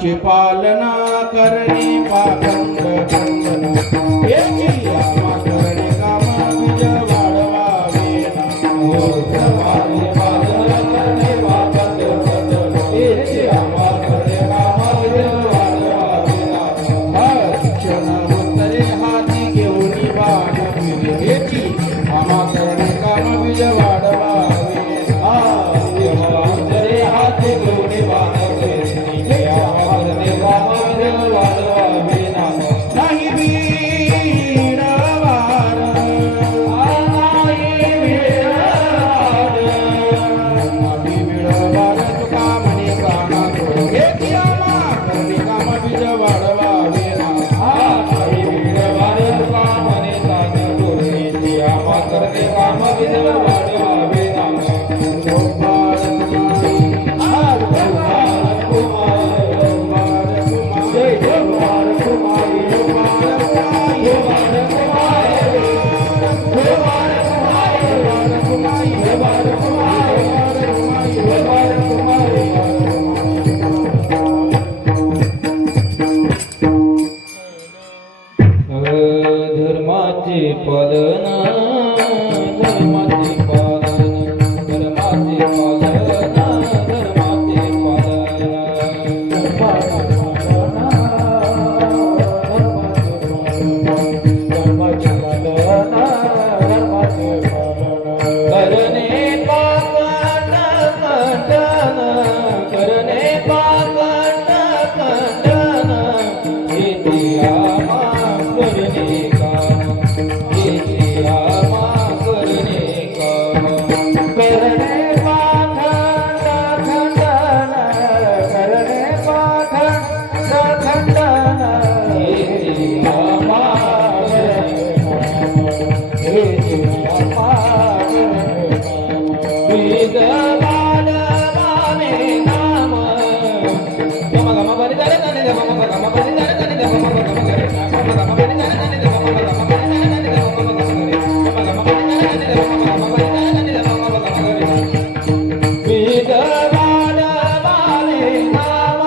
धर्माची पालना करणे पाखंड खंडन याची आम्हा करणे काम बीज वाढवावे ना धर्माची पालना करणे पाखंड खंडन याची आम्हा करणे काम बीज वाढवावे ना क्षण उत्तरे हाती घेऊन बाण फिरे याची आम्हा करणे काम बीज वाढवावे उत्तरे हाती घेऊन बाण फिरे आम्हा करणे काम बीज वाढवावे ना नाही बीड वार नाही बीड वार तुका म्हणे प्राणा याची आम्हा करणे काम बीज वाढवावे ना नाही बीड वार तुका म्हणे प्राणा याची आम्हा करणे काम बीज वाढवावे ना गोपाळ कुमारी जय गोपाळ कुमारी धर्माचे पालन धर्माचे पालन धर्माचे पालन धर्माचे करणे पाखंड खंडन करणे पाखंड खंडन इति आम्हा करणे काम इति आम्हा करणे काम करणे पाखंड खंडन करणे पाखंड खंडन इति आम्हा करणे इति आम्हा बीज वाढवावे नाम गम गम बरी धरे धरे गम गम गम बरी धरे धरे गम गम गम करे गम गम बरी धरे धरे गम गम बरी धरे धरे गम गम करे गम गम बरी धरे धरे गम गम बरी धरे धरे गम गम करे बीज वाढवावे नाम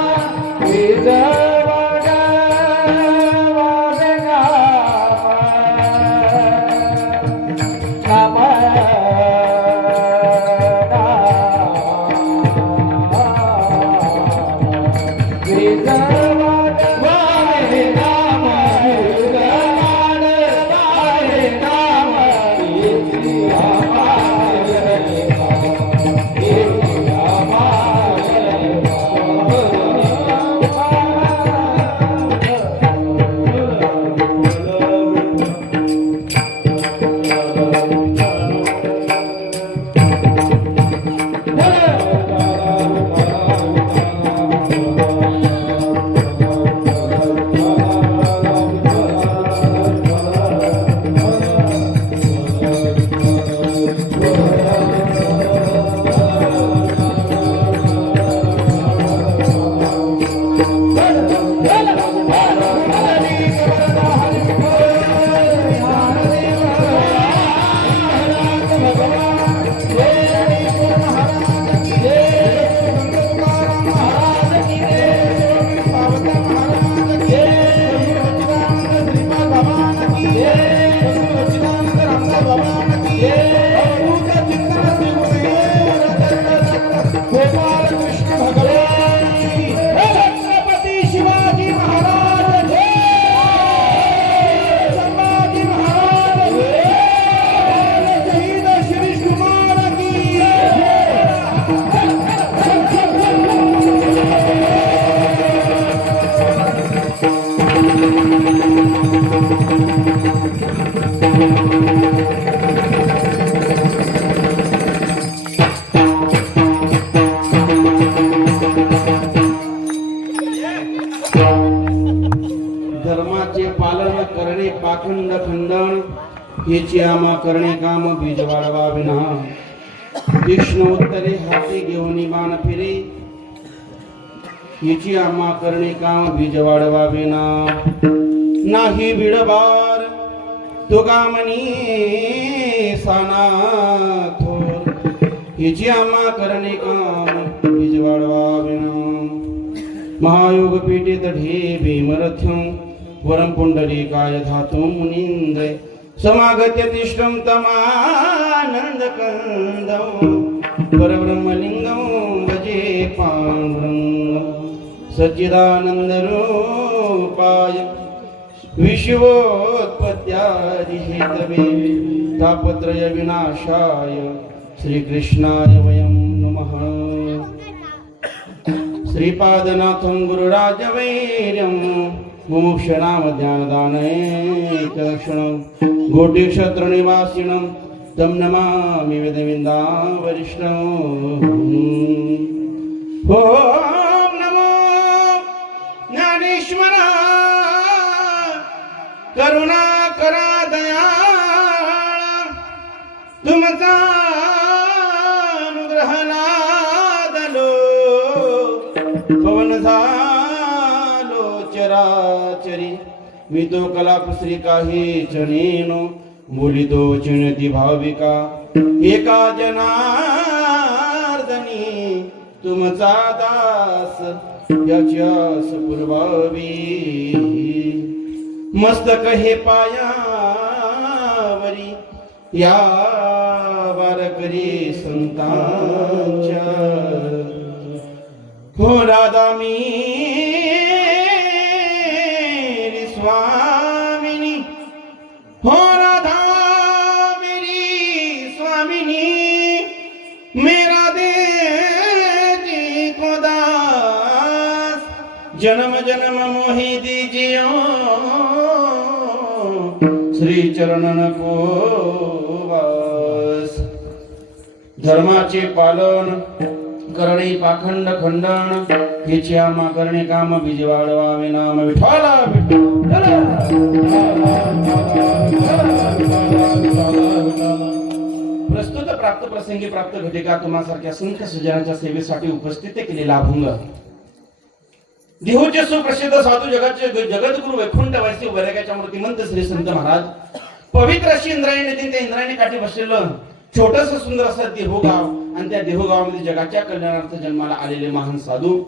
बीज वाढवावे नाम धर्माचे पालन करणे पाखंड खंडन याची आम्हा करणे काम बीज वाढवावे ना तीक्ष्ण उत्तरे हाती घेऊन बाण फिरे याची आम्हा करणे काम बीज वाढवावे ना नाही बिडबार तुगामनी साना थोर याची आम्हा करणे काम बीज वाढवावे ना महायोगपीठे तढे भीमरथ्यं वरं पुण्डरीकाय धातुं मुनीन्द्रे समागत्य तिष्ठं तमानन्दकन्दं परब्रह्मलिङ्गं भजे पाण्डुरङ्गं सच्चिदानन्दरूपाय विश्वोत्पत्त्यादिहेतवे तापत्रय विनाशाय श्रीकृष्णाय वयं नमः। श्रीपादनाथं गुरुराजवैर्यं मुमुक्षनाम ज्ञानदानैकलक्षणं गोटीक्षत्रनिवासिनं तं नमामि वेदविन्दावरिष्ठम्। ॐ नमो ज्ञानेश्वरा करुणाकरा दयाळा तुमचा अनुग्रह लादलो पवन झालो चराचरी मी तो कलाकुसरी काही जणेनो बोलितो चिणती भाविका एका जनार्दनी तुमचा दास याच्यास पूर्वावी मस्तक हे पायावरी या वारकरी संतांच्या हो राधा मेरी स्वामिनी हो राधा मेरी स्वामिनी मेरा दे जी को दास जन्म जन्म मोहि दीजियो श्री चरणन को वास। धर्माचे पालन करणे पाखंड खंडन हेची आम्हा करणे काम बीज वाढवावे नाम विठ्ठला विठ्ठला। प्रस्तुत प्राप्त प्रसंगी प्राप्त घटिका तुम्हासारख्या संख्य सज्जनांच्या सेवेसाठी उपस्थित केलेला अभंग देहूचे सुप्रसिद्ध साधू जगाचे जगद्गुरु वैकुंठ वासी वैराग्याच्या मूर्तिमंत श्री संत महाराज पवित्र अशी इंद्रायणी नदी त्या इंद्रायणी काठी बसलेलं छोटस सुंदर असं देहूगाव आणि त्या देहूगावामध्ये जगाच्या कल्याणार्थ जन्माला आलेले महान साधू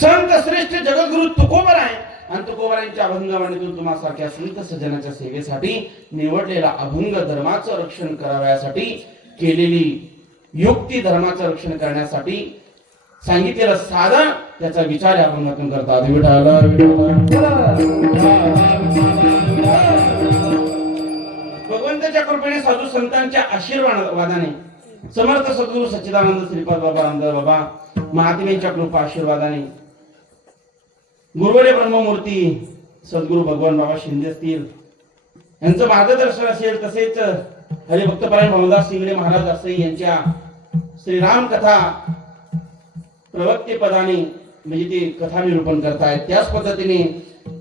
संत श्रेष्ठ जगद्गुरु तुकोबर आहे आणि तुकोबरांच्या अभंगवाणीतून तुम्हासारख्या संत सज्जनाच्या सेवेसाठी निवडलेला अभंग धर्माचं रक्षण करावयासाठी केलेली युक्ती धर्माचं रक्षण करण्यासाठी सांगितलेलं साधन त्याचा विचार या अभंगातून करतात। विठ्ठला भगवंताच्या कृपेने साधू संतांच्या आशीर्वादाने समर्थ सद्गुरु सच्चिदानंद श्रीपाद बाबा रामदास बाबा महात्म्यांच्या कृपा आशीर्वादाने गुरुवरे ब्रह्ममूर्ती सद्गुरु भगवान बाबा शिंदे असतील यांचं मार्गदर्शन असेल तसेच हरिभक्तपरायण भवदास शिंगडे महाराज असई यांच्या श्रीराम कथा प्रवक्ते पदाने म्हणजे ते कथा निरूपण करतायत त्याच पद्धतीने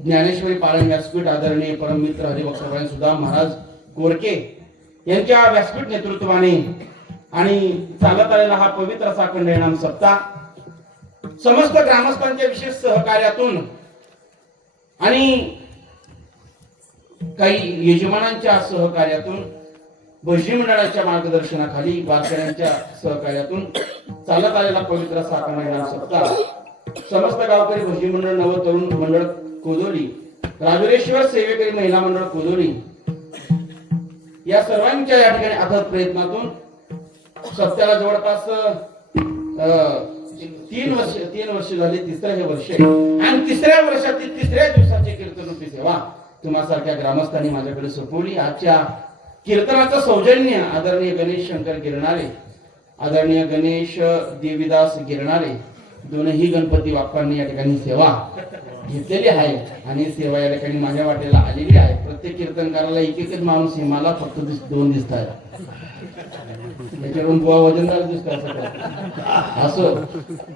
ज्ञानेश्वरी पाळण व्यासपीठ आदरणीय परममित्र हरिभक्तपरायण सुदाम महाराज गोरके यांच्या व्यासपीठ नेतृत्वाने आणि चालत आलेला हा पवित्र असा खंडनाम सप्ताह समस्त ग्रामस्थांच्या विशेष सहकार्यातून आणि काही यजमानांच्या सहकार्यातून भजनी मंडळाच्या मार्गदर्शनाखाली वारकऱ्यांच्या सहकार्यातून चालत आलेला पवित्र असा खंडनाम सप्ताह समस्त गावकरी भजनी मंडळ नव तरुण मंडळ कोदोली राजुरेश्वर सेवेकरी महिला मंडळ कोदोली या सर्वांच्या या ठिकाणी अथक प्रयत्नातून सप्त्याला जवळपास 3 वर्ष झाले तिसरं हे वर्ष आणि तिसऱ्या वर्षातील तिसऱ्या दिवसाची कीर्तन रूपी सेवा तुम्हासारख्या ग्रामस्थांनी माझ्याकडे सोपवली। आजच्या कीर्तनाचं सौजन्य आदरणीय गणेश शंकर गिरणारे आदरणीय गणेश देवीदास गिरणारे दोनही गणपती बाप्पांनी या ठिकाणी सेवा घेतलेली आहे आणि सेवा या ठिकाणी माझ्या वाटेला आलेली आहे। प्रत्येक कीर्तनकाराला एक एकच माणूस आहे, मला फक्त 2 दिसतात त्याच्यावरून बुवा वजनदार दिसतात असं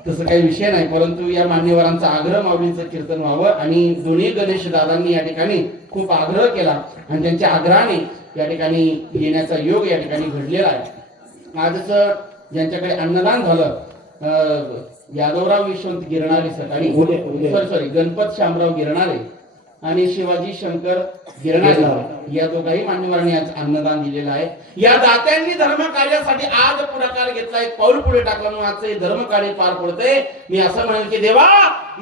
तसं काही विषय नाही, परंतु या मान्यवरांचा आग्रह माऊलींचं कीर्तन व्हावं आणि दोन्ही गणेश दादांनी या ठिकाणी खूप आग्रह केला आणि त्यांच्या आग्रहाने या ठिकाणी येण्याचा योग या ठिकाणी घडलेला आहे। आजच ज्यांच्याकडे अन्नदान झालं यादवराव यशवंत गिरणारे सकाळी सॉरी गणपत शामराव गिरणारे आणि शिवाजी शंकर गिरणारे या दोघाही मान्यवरांनी आज अन्नदान दिलेलं आहे. या दात्यांनी धर्म कार्यासाठी आज पुढाकार घेतला, एक पाऊल पुढे टाकला म्हणून आजचे धर्म कार्य पार पडते. मी असं म्हणेल की देवा,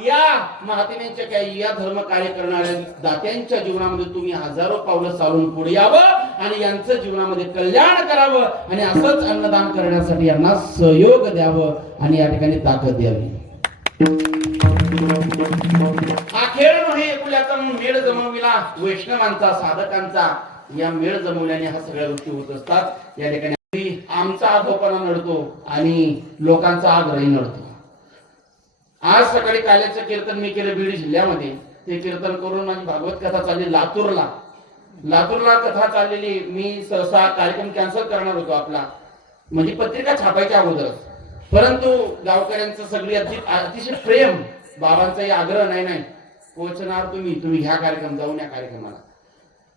या महात्म्यांच्या काही या धर्म कार्य करणाऱ्या दात्यांच्या जीवनामध्ये तुम्ही हजारो पावलं चालून पुढे यावं आणि यांचं जीवनामध्ये कल्याण करावं आणि असंच अन्नदान करण्यासाठी यांना सहयोग द्यावं आणि या ठिकाणी ताकद द्यावी. हा खेळ नव्हे, एकुल्याचा मेळ जमविला वैष्णवांचा साधकांचा. या मेळ जमवल्याने हा सगळ्या गोष्टी होत असतात. या ठिकाणी आमचा आगोपणा नडतो आणि लोकांचा आग्रही नडतो. आज सकाळी काल्याचं कीर्तन मी केलं बीड जिल्ह्यामध्ये. ते कीर्तन करून माझी भागवत कथा चालली लातूरला कथा चाललेली. मी सहसा कार्यक्रम कॅन्सल करणार होतो आपला, म्हणजे पत्रिका छापायच्या अगोदरच, परंतु गावकऱ्यांचं सगळी अतिशय प्रेम, बाबांचाही आग्रह नाही पोहोचणार तुम्ही ह्या कार्यक्रम जाऊन या कार्यक्रमाला.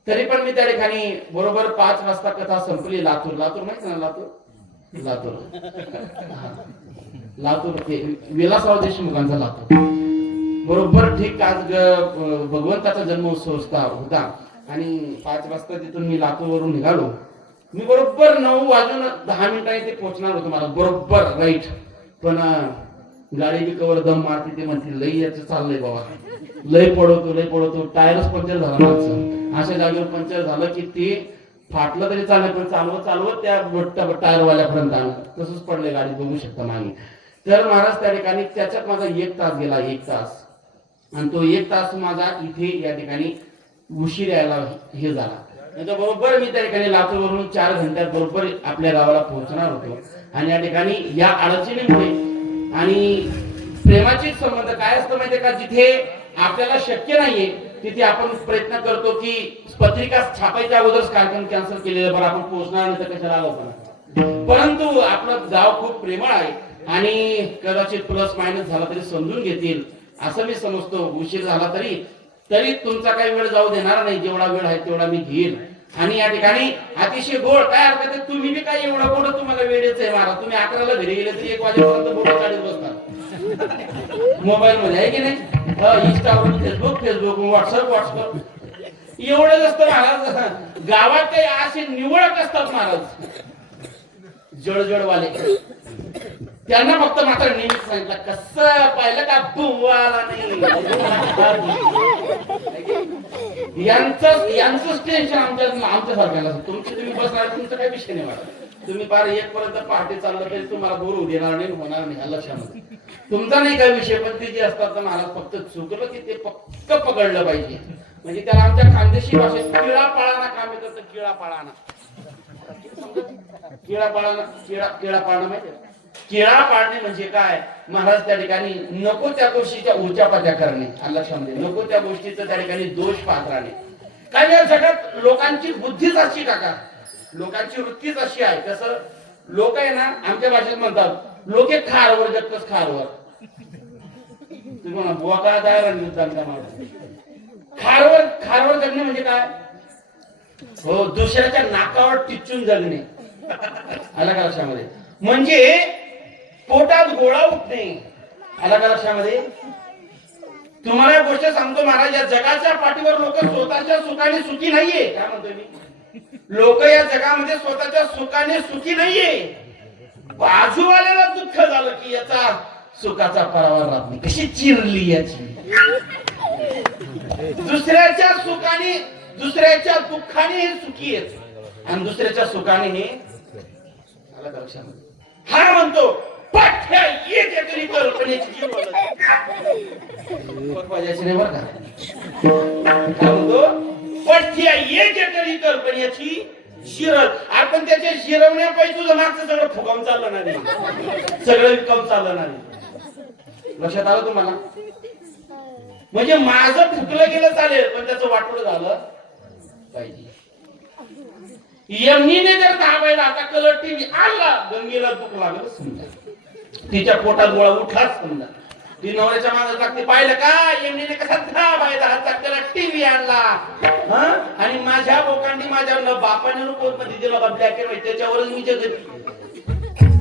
तरी पण मी त्या ठिकाणी बरोबर 5 वाजता कथा संपली. लातूर माहिती ना, लातूर विलासराव देशमुखांचा लातूर. बरोबर ठीक आज भगवंताचा जन्मोत्सव होता आणि 5 वाजता तिथून मी लातूरवरून निघालो. मी बरोबर 9:10 ते पोहोचणार होतो मला बरोबर राईट. पण गाडी बी कवर दम मारते, ते म्हणते लई याचं चाललंय बाबा, लय पडवतो टायरच पंक्चर झाला माझं. अशा जागेवर पंक्चर झालं की ते फाटलं तरी चालेल, पण चालवत त्या टायरवाल्यापर्यंत आलं. तसंच पडले गाडी, बघू शकता मागे. तर महाराज त्या ठिकाणी त्याच्यात माझा 1 तास गेला, 1 तास. आणि तो 1 तास माझा इथे या ठिकाणी उशीर यायला हे झाला. बरोबर मी त्या ठिकाणी लातूरवरून 4 घंट्यात बरोबर आपल्या गावाला पोहोचणार होतो. आणि या ठिकाणी या अडचणीमुळे आणि प्रेमाचे संबंध काय असतं माहितीये का, जिथे आपल्याला शक्य नाहीये तिथे आपण प्रयत्न करतो की पत्रिका छापायच्या अगोदरच कार्यक्रम कॅन्सल केलेला बरं, आपण पोहोचणार नाही तर कशाला आलो पण. परंतु आपलं गाव खूप प्रेमळ आहे आणि कदाचित प्लस मायनस झाला तरी समजून घेतील असं मी समजतो. उशीर झाला तरी तुमचा काही वेळ जाऊ देणार नाही. जेवढा वेळ आहे तेवढा मी घेईल. आणि या ठिकाणी अतिशय गोड, काय हरकत आहे, तुम्ही बी काय एवढा गोड तुम्हाला वेळेच आहे मारा. तुम्ही 11ला घरी गेले तरी 1 वाजेपर्यंत बोट चाळीत बसणार मोबाईल मध्ये, आहे की नाही. इंस्टावर फेसबुक व्हॉट्सअप एवढंच असतं महाराज. गावात काही असे निवडक असतात महाराज, जळजळवाले. त्यांना फक्त मात्र नेहमीच सांगितलं कसं पाहिलं का बुवाला नाही. यांचंच टेन्शन आमच्या सारख्याला. तुम्ही बसणार, तुमचा काही विषय नाही वाटत. तुम्ही 1 पर्यंत पहाटे चाललं तरी तुम्हाला बोर होऊ देणार नाही, होणार नाही, लक्षामध्ये तुमचा नाही काही विषय. पण ते जे असतात ना महाराज, फक्त चुकलं की ते पक्क पकडलं पाहिजे. म्हणजे त्याला आमच्या खानदेशी भाषेत किळा पाळाना काम येतं. किळा पाळाना माहिती, किळा पाळणे म्हणजे काय महाराज, त्या ठिकाणी नको त्या गोष्टीच्या उचापात्या करणे. लक्षामध्ये नको त्या गोष्टीचं त्या ठिकाणी दोष पाहत राहणे. काय या जगात लोकांची बुद्धीच अशी काका, लोकांची वृत्तीच अशी आहे. कसं लोक आहे ना, आमच्या भाषेत म्हणतात लोके खारवर जगतच खारवर. तुम्ही म्हणा बुवा काय तयार खारवर जगणे म्हणजे काय, हो दुसऱ्याच्या नाकावर टिचून जगणे. आला का लक्षामध्ये, म्हणजे पोटात गोळा उठणे. आला का लक्षामध्ये. तुम्हाला एक गोष्ट सांगतो महाराज, या जगाच्या पाठीवर लोक स्वतःच्या सुखाने सुखी नाहीये. काय म्हणतोय मी, लोक या जगामध्ये स्वतःच्या सुखाने सुखी नाहीये. बाजूवाल्याला दुःख झालं की याचा सुखाचा परावर राहत नाही. कशी चिरली याची. दुसऱ्याच्या सुखाने दुसऱ्याच्या दुःखाने हे सुखी आहेत आणि दुसऱ्याच्या सुखाने हे. आला का लक्षामध्ये. हा म्हणतो पाठ्या येते तरी कल्पनेची जीव पाहिजे नाही बरं का. काय म्हणतो, पाठ्या येते तरी कल्पनेची शिरल. आपण त्याच्या शिरवण्यापायी तुझं मागचं सगळं फुकावून चाललं नाही, सगळं विकावून चाललं नाही. लक्षात आलं तुम्हाला. म्हणजे माझं फुकलं गेलं चालेल, पण त्याचं वाटोळ झालं पाहिजे. यमनीने जर दाबायला आता कलर टीव्ही आला, गंगेला दुःख लागलं समजा, तिच्या पोटात गोळा उठलाच समजा, ती नवऱ्याच्या मागे लागते. पाहिलं का यमनीने कसा दाबायला हातात कलर टीव्ही आणला. आणि माझ्या बोकांनी माझ्या बापाने रिपोर्ट मध्ये दिला ब्लॅक अँड व्हाईट, त्याच्यावरच मी जगत.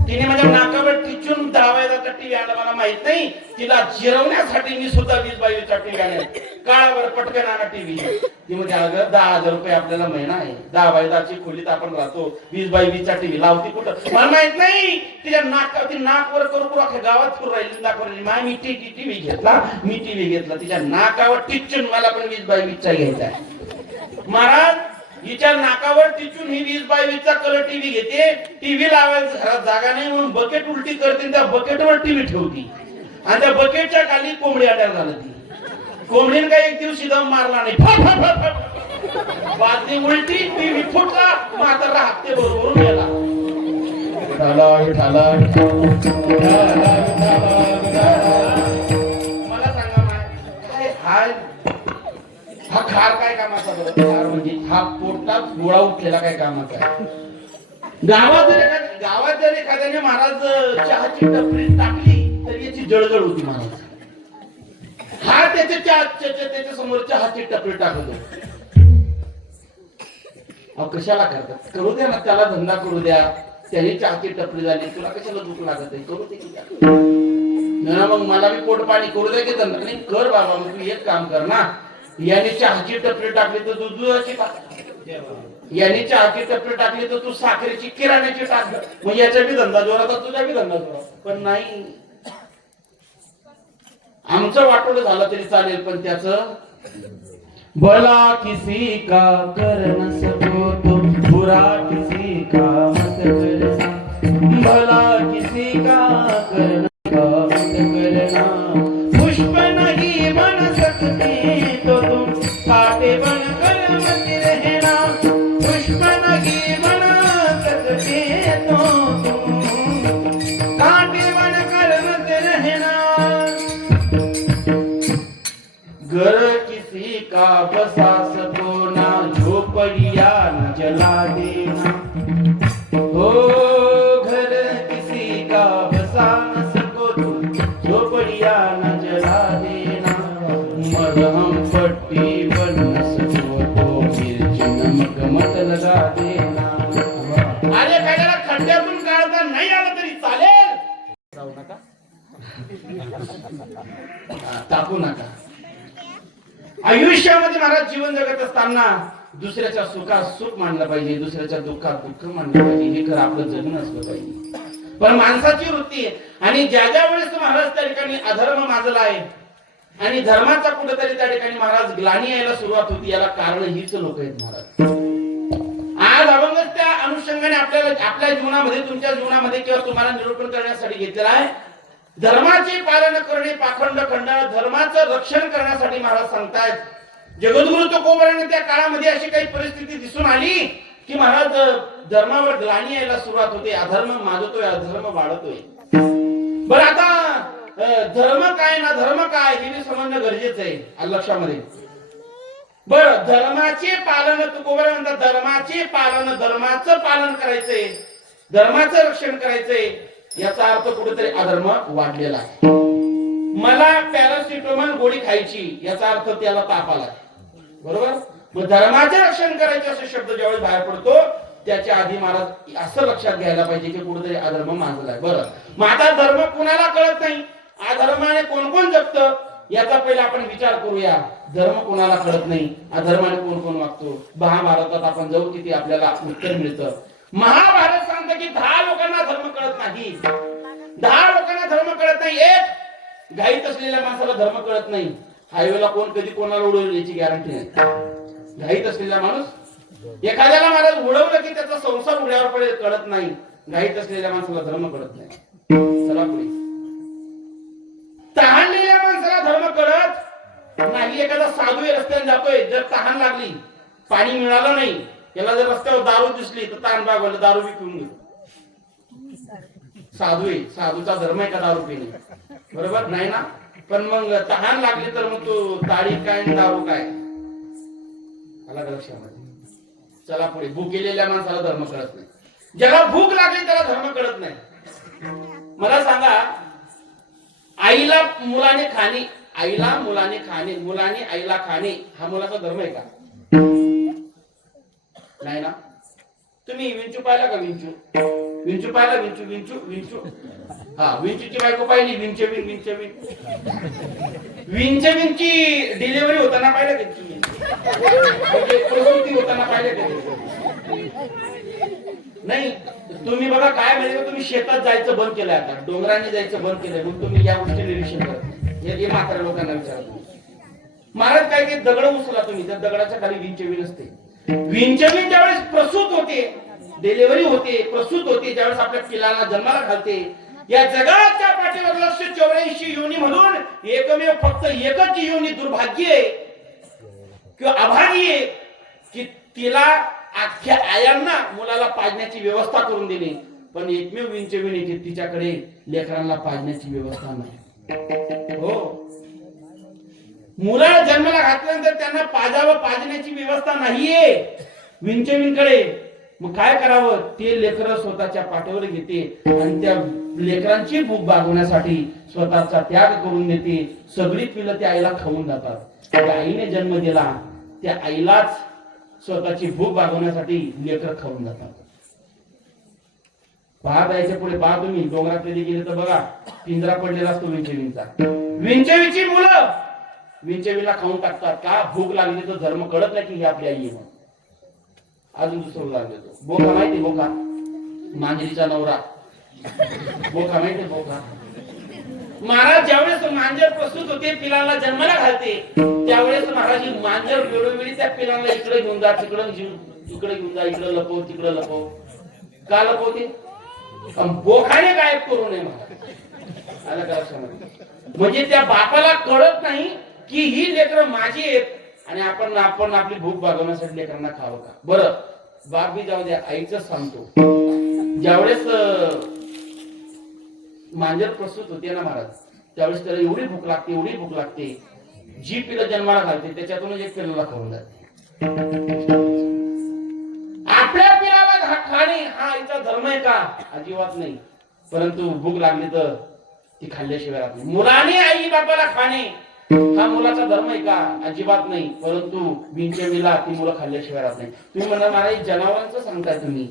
तिने माझ्या नाकावर टिचून दाबायला बावीचा टीव्ही आणला मला माहित नाही, तिला जिरवण्यासाठी मी सुद्धा 20x20चा टीव्ही आणला. काळावर पटकन आणा टीव्ही. ती म्हणजे अगं 10,000 रुपये आपल्याला महिना आहे, 10x10ची खोलीत आपण राहतो, 20x20चा टीव्ही लावती कुठं मला माहित नाही. तिच्या नाकावरती नाकवर करू अख्या गावात फिरू राहिली, दाखवली मा मी टीव्ही घेतला, मी टीव्ही घेतला. तिच्या नाकावर टिचून मला पण 20x20चा घ्यायचा आहे. महाराज हिच्या नाकावर टिचून ही 20x20चा कलर टीव्ही घेते. टीव्ही लावायचं घरात जागा नाही म्हणून बकेट उलटी करते, त्या बकेटवर टीव्ही ठेवती आणि त्या बकेटच्या खाली कोंबडी अटॅक झाला. ती कोंबडीने काय एक दिवशी दम मारला नाही, बादली उलटी टीव्ही फुटला, म्हातारा हत्ते बरोबर गेला. मला सांगा काय हा खार काय कामाचा बरं? खार म्हणजे हा पोटात गोळा उठलेला काय कामाचा आहे? गावात जर एखाद्याने महाराज चहाची टपरी टाकली तर याची जळजळ होती महाराज. हा त्याच्या समोर चहाची टपरी टाकतो. अहो कशाला करतात? करू द्या ना, त्याला धंदा करू द्या. त्याने चहाची टपरी झाली, तुला कशाला दुःख लागत आहे? करू दे की मग मला बी पोट पाणी करू दे की धंदा नाही कर बाबा. मग तू एक काम कर ना, याने चहाची टपरी टाकली तर तू दुधाची टाक, याने चहाची टपरी टाकली तर तू साखरेची किराण्याची टाक. मग याचा बी धंदा जोरात, तुझा बी धंदा जोरात. पण नाही, आमचं वाटोळ झालं तरी चालेल, पण त्याचं भला किसी का कर न सको तो बुरा किसी का मत करना, भला किसी का कर न मत करना, पुष्प नहीं बन सकती तो तुम कांटे बनकर मत रहना, पुष्प नहीं बन सकते तो तुम कांटे बनकर मत रहना, घर किसी का बसा सको ना, झोपड़िया न जला देना, हो घर किसी का बसा न सको तुम, झोपड़िया न जला देना, मरहम पट्टी बन न सको तो मिर्च नमक मत लगा देना. अरे काय खड्ड्यातून काढता नाही आलं तरी चालेल, जाऊ नका, टाकू नका. आयुष्यामध्ये महाराज जीवन जगत असताना दुसऱ्याच्या सुखात सुख मानलं पाहिजे, दुसऱ्याच्या दुःखात दुःख मानलं पाहिजे. हे खरं आपलं जगणं असलं पाहिजे. पण माणसाची वृत्ती आहे. आणि ज्या वेळेस महाराज त्या ठिकाणी अधर्म माजला आहे आणि धर्माचा कुठेतरी त्या ठिकाणी महाराज ग्लानी यायला सुरुवात होती, याला कारण हीच लोक आहेत महाराज. आज अभंग त्या अनुषंगाने आपल्याला आपल्या जीवनामध्ये, तुमच्या जीवनामध्ये किंवा तुम्हाला निरूपण करण्यासाठी घेतलेला आहे. धर्माचे पालन करणे पाखंड खंड, धर्माचं रक्षण करण्यासाठी महाराज सांगतायत. जगद्गुरु तुकोबाराने त्या काळामध्ये अशी काही परिस्थिती दिसून आली की महाराज धर्मावर ग्लानी यायला सुरुवात होते, अधर्म माजतोय, अधर्म वाढतोय. बरं आता धर्म काय ना धर्म काय हे समजणं गरजेचं आहे लक्षामध्ये. बरं धर्माचे पालन, तुकोबारा म्हणतात धर्माचे पालन, धर्माचं पालन करायचंय, धर्माचं रक्षण करायचंय, याचा अर्थ कुठेतरी अधर्म वाढलेला आहे. मला पॅरासिटामॉल गोळी खायची, याचा अर्थ त्याला ताप आला, बरोबर. मग धर्माचे रक्षण करायचे असे शब्द ज्यावेळी बाहेर पडतो त्याच्या आधी महाराज असं लक्षात घ्यायला पाहिजे की कुठेतरी अधर्म माजलाय. बरं मग आता धर्म कुणाला कळत नाही, अधर्माने कोण कोण जगतं याचा पहिला आपण विचार करूया. धर्म कोणाला कळत नाही, अधर्माने कोण कोण वागतो. महाभारतात आपण जाऊ किती आपल्याला उत्तर मिळतं. महाभारत सांगतं की 10 लोकांना धर्म कळत नाही, 10 लोकांना धर्म कळत नाही. एक घाईत असलेल्या माणसाला धर्म कळत नाही. हायवेला कोण कधी कोणाला उडवलं याची गॅरंटी नाही. घाईत असलेला माणूस, एखाद्याला महाराज उडवलं की त्याचा संसार उड्यावर पडेल कळत नाही. घाईत असलेल्या माणसाला धर्म कळत नाही. चला पुढे. तहानलेल्या माणसाला धर्म कळत नाही. एखादा साधू रस्त्याने जातोय, जर तहान लागली, पाणी मिळालं नाही, याला जर रस्त्यावर दारू दिसली तर ताण बागवलं, दारू बी पिऊन घेतो. साधू आहे, साधूचा धर्म आहे का दारू पिणे? बरोबर नाही ना. पण मग तहान लागली तर मग तो ताडी काय दारू काय, आला का लक्षामध्ये? चला पुढे. भुकेलेल्या माणसाला धर्म कळत नाही. ज्याला भूक लागली त्याला धर्म कळत नाही. मला सांगा, आईला मुलाने खाणे, आईला मुलाने खाणे, मुलाने आईला खाणे, हा मुलाचा धर्म आहे का? नाही ना. तुम्ही विंचू पाहिला का? विंचू विंचू पाहिला, विंचू विंचू विंचू, हा विंचूची बायको पाहिली, विंचविन विंचविन. विंचविनची डिलिव्हरी होताना पाहिलं का तुम्ही? म्हणजे प्रसूती होताना पाहिलं का? नाही. तुम्ही बघा काय म्हणजे तुम्ही शेतात जायचं बंद केलंय, आता डोंगराने जायचं बंद केलंय, मग तुम्ही या गोष्टी निरीक्षण करा. हे म्हाताऱ्या लोकांना विचारा. महाराज काय काही दगड उचला तुम्ही, त्या दगडाच्या खाली विंचविन असते. विंचविन ज्यावेळेस प्रसूत होते, डिलिव्हरी होते, प्रसूत होते, ज्यावेळेस आपल्या पिलाला जन्माला घालते, या जगाच्या पाठीवर 184 योनी मधून एकमेव फक्त एकच योनी दुर्भाग्य आहे किंवा अभागी आहे की तिला अख्ख्या आयांना मुलाला पाजण्याची व्यवस्था करून दिली, पण एकमेव विंचविन येते तिच्याकडे लेकरांना पाजण्याची व्यवस्था नाही. हो, मुलाला जन्माला घातल्यानंतर त्यांना पाजण्याची व्यवस्था नाहीये विंचविनकडे. मग काय करावं? ते लेकर स्वतःच्या पाठीवर घेते आणि त्या लेकरांची भूक भागवण्यासाठी स्वतःचा त्याग करून देते. सगळी पिलं त्या आईला खाऊन जातात. त्या आईने जन्म दिला, त्या आईलाच स्वतःची भूक भागवण्यासाठी लेकर खाऊन जातात. पहा, जायच्या पुढे पहा तुम्ही डोंगरात कधी गेले तर बघा पिंजरा पडलेला असतो विंचविनचा. विंचवीची मुलं विंचवीला खाऊन टाकतात. का? भूक लागली तर धर्म कळत नाही की ही आपली आई आहे. अजून दुसरं लागले तो बोका, माहिती बोका? मांजरीचा नवरा बोका, माहिती बोका? महाराज ज्यावेळेस मांजर प्रसूत होते, पिलाला जन्माला घालते, त्यावेळेस महाराज मांजर वेळोवेळी त्या पिलाला इकडे घेऊन जा, तिकडे घेऊन जा, इकडे लपव, तिकडे लपव. का लपवते? बोखाने गायब करू नये महाराज. आलं का लक्षामध्ये? म्हणजे त्या बापाला कळत नाही की ही लेकरं माझी आहेत आणि आपण आपली भूक भागवण्यासाठी लेकरांना खावं का? बरं, बाप बी जाऊ द्या, आईच सांगतो. ज्यावेळेस मांजर प्रसूत होते ना महाराज, त्यावेळेस त्याला एवढी भूक लागते, जी पिलं जन्माला घालते त्याच्यातूनच एक पिल्लाला खाऊन जाते. आपल्या पिलाला खाणे हा आईचा धर्म आहे का? अजिबात नाही. परंतु भूक लागली तर ती खाल्ल्याशिवाय राहत नाही. मुलाने आई बापाला खाणे हा मुलाचा धर्म आहे का? अजिबात नाही. परंतु विंचवीला ती मुलं खाल्ल्याशिवाय राहत नाही. तुम्ही म्हणा महाराज जनावरांचं सांगताय, तुम्ही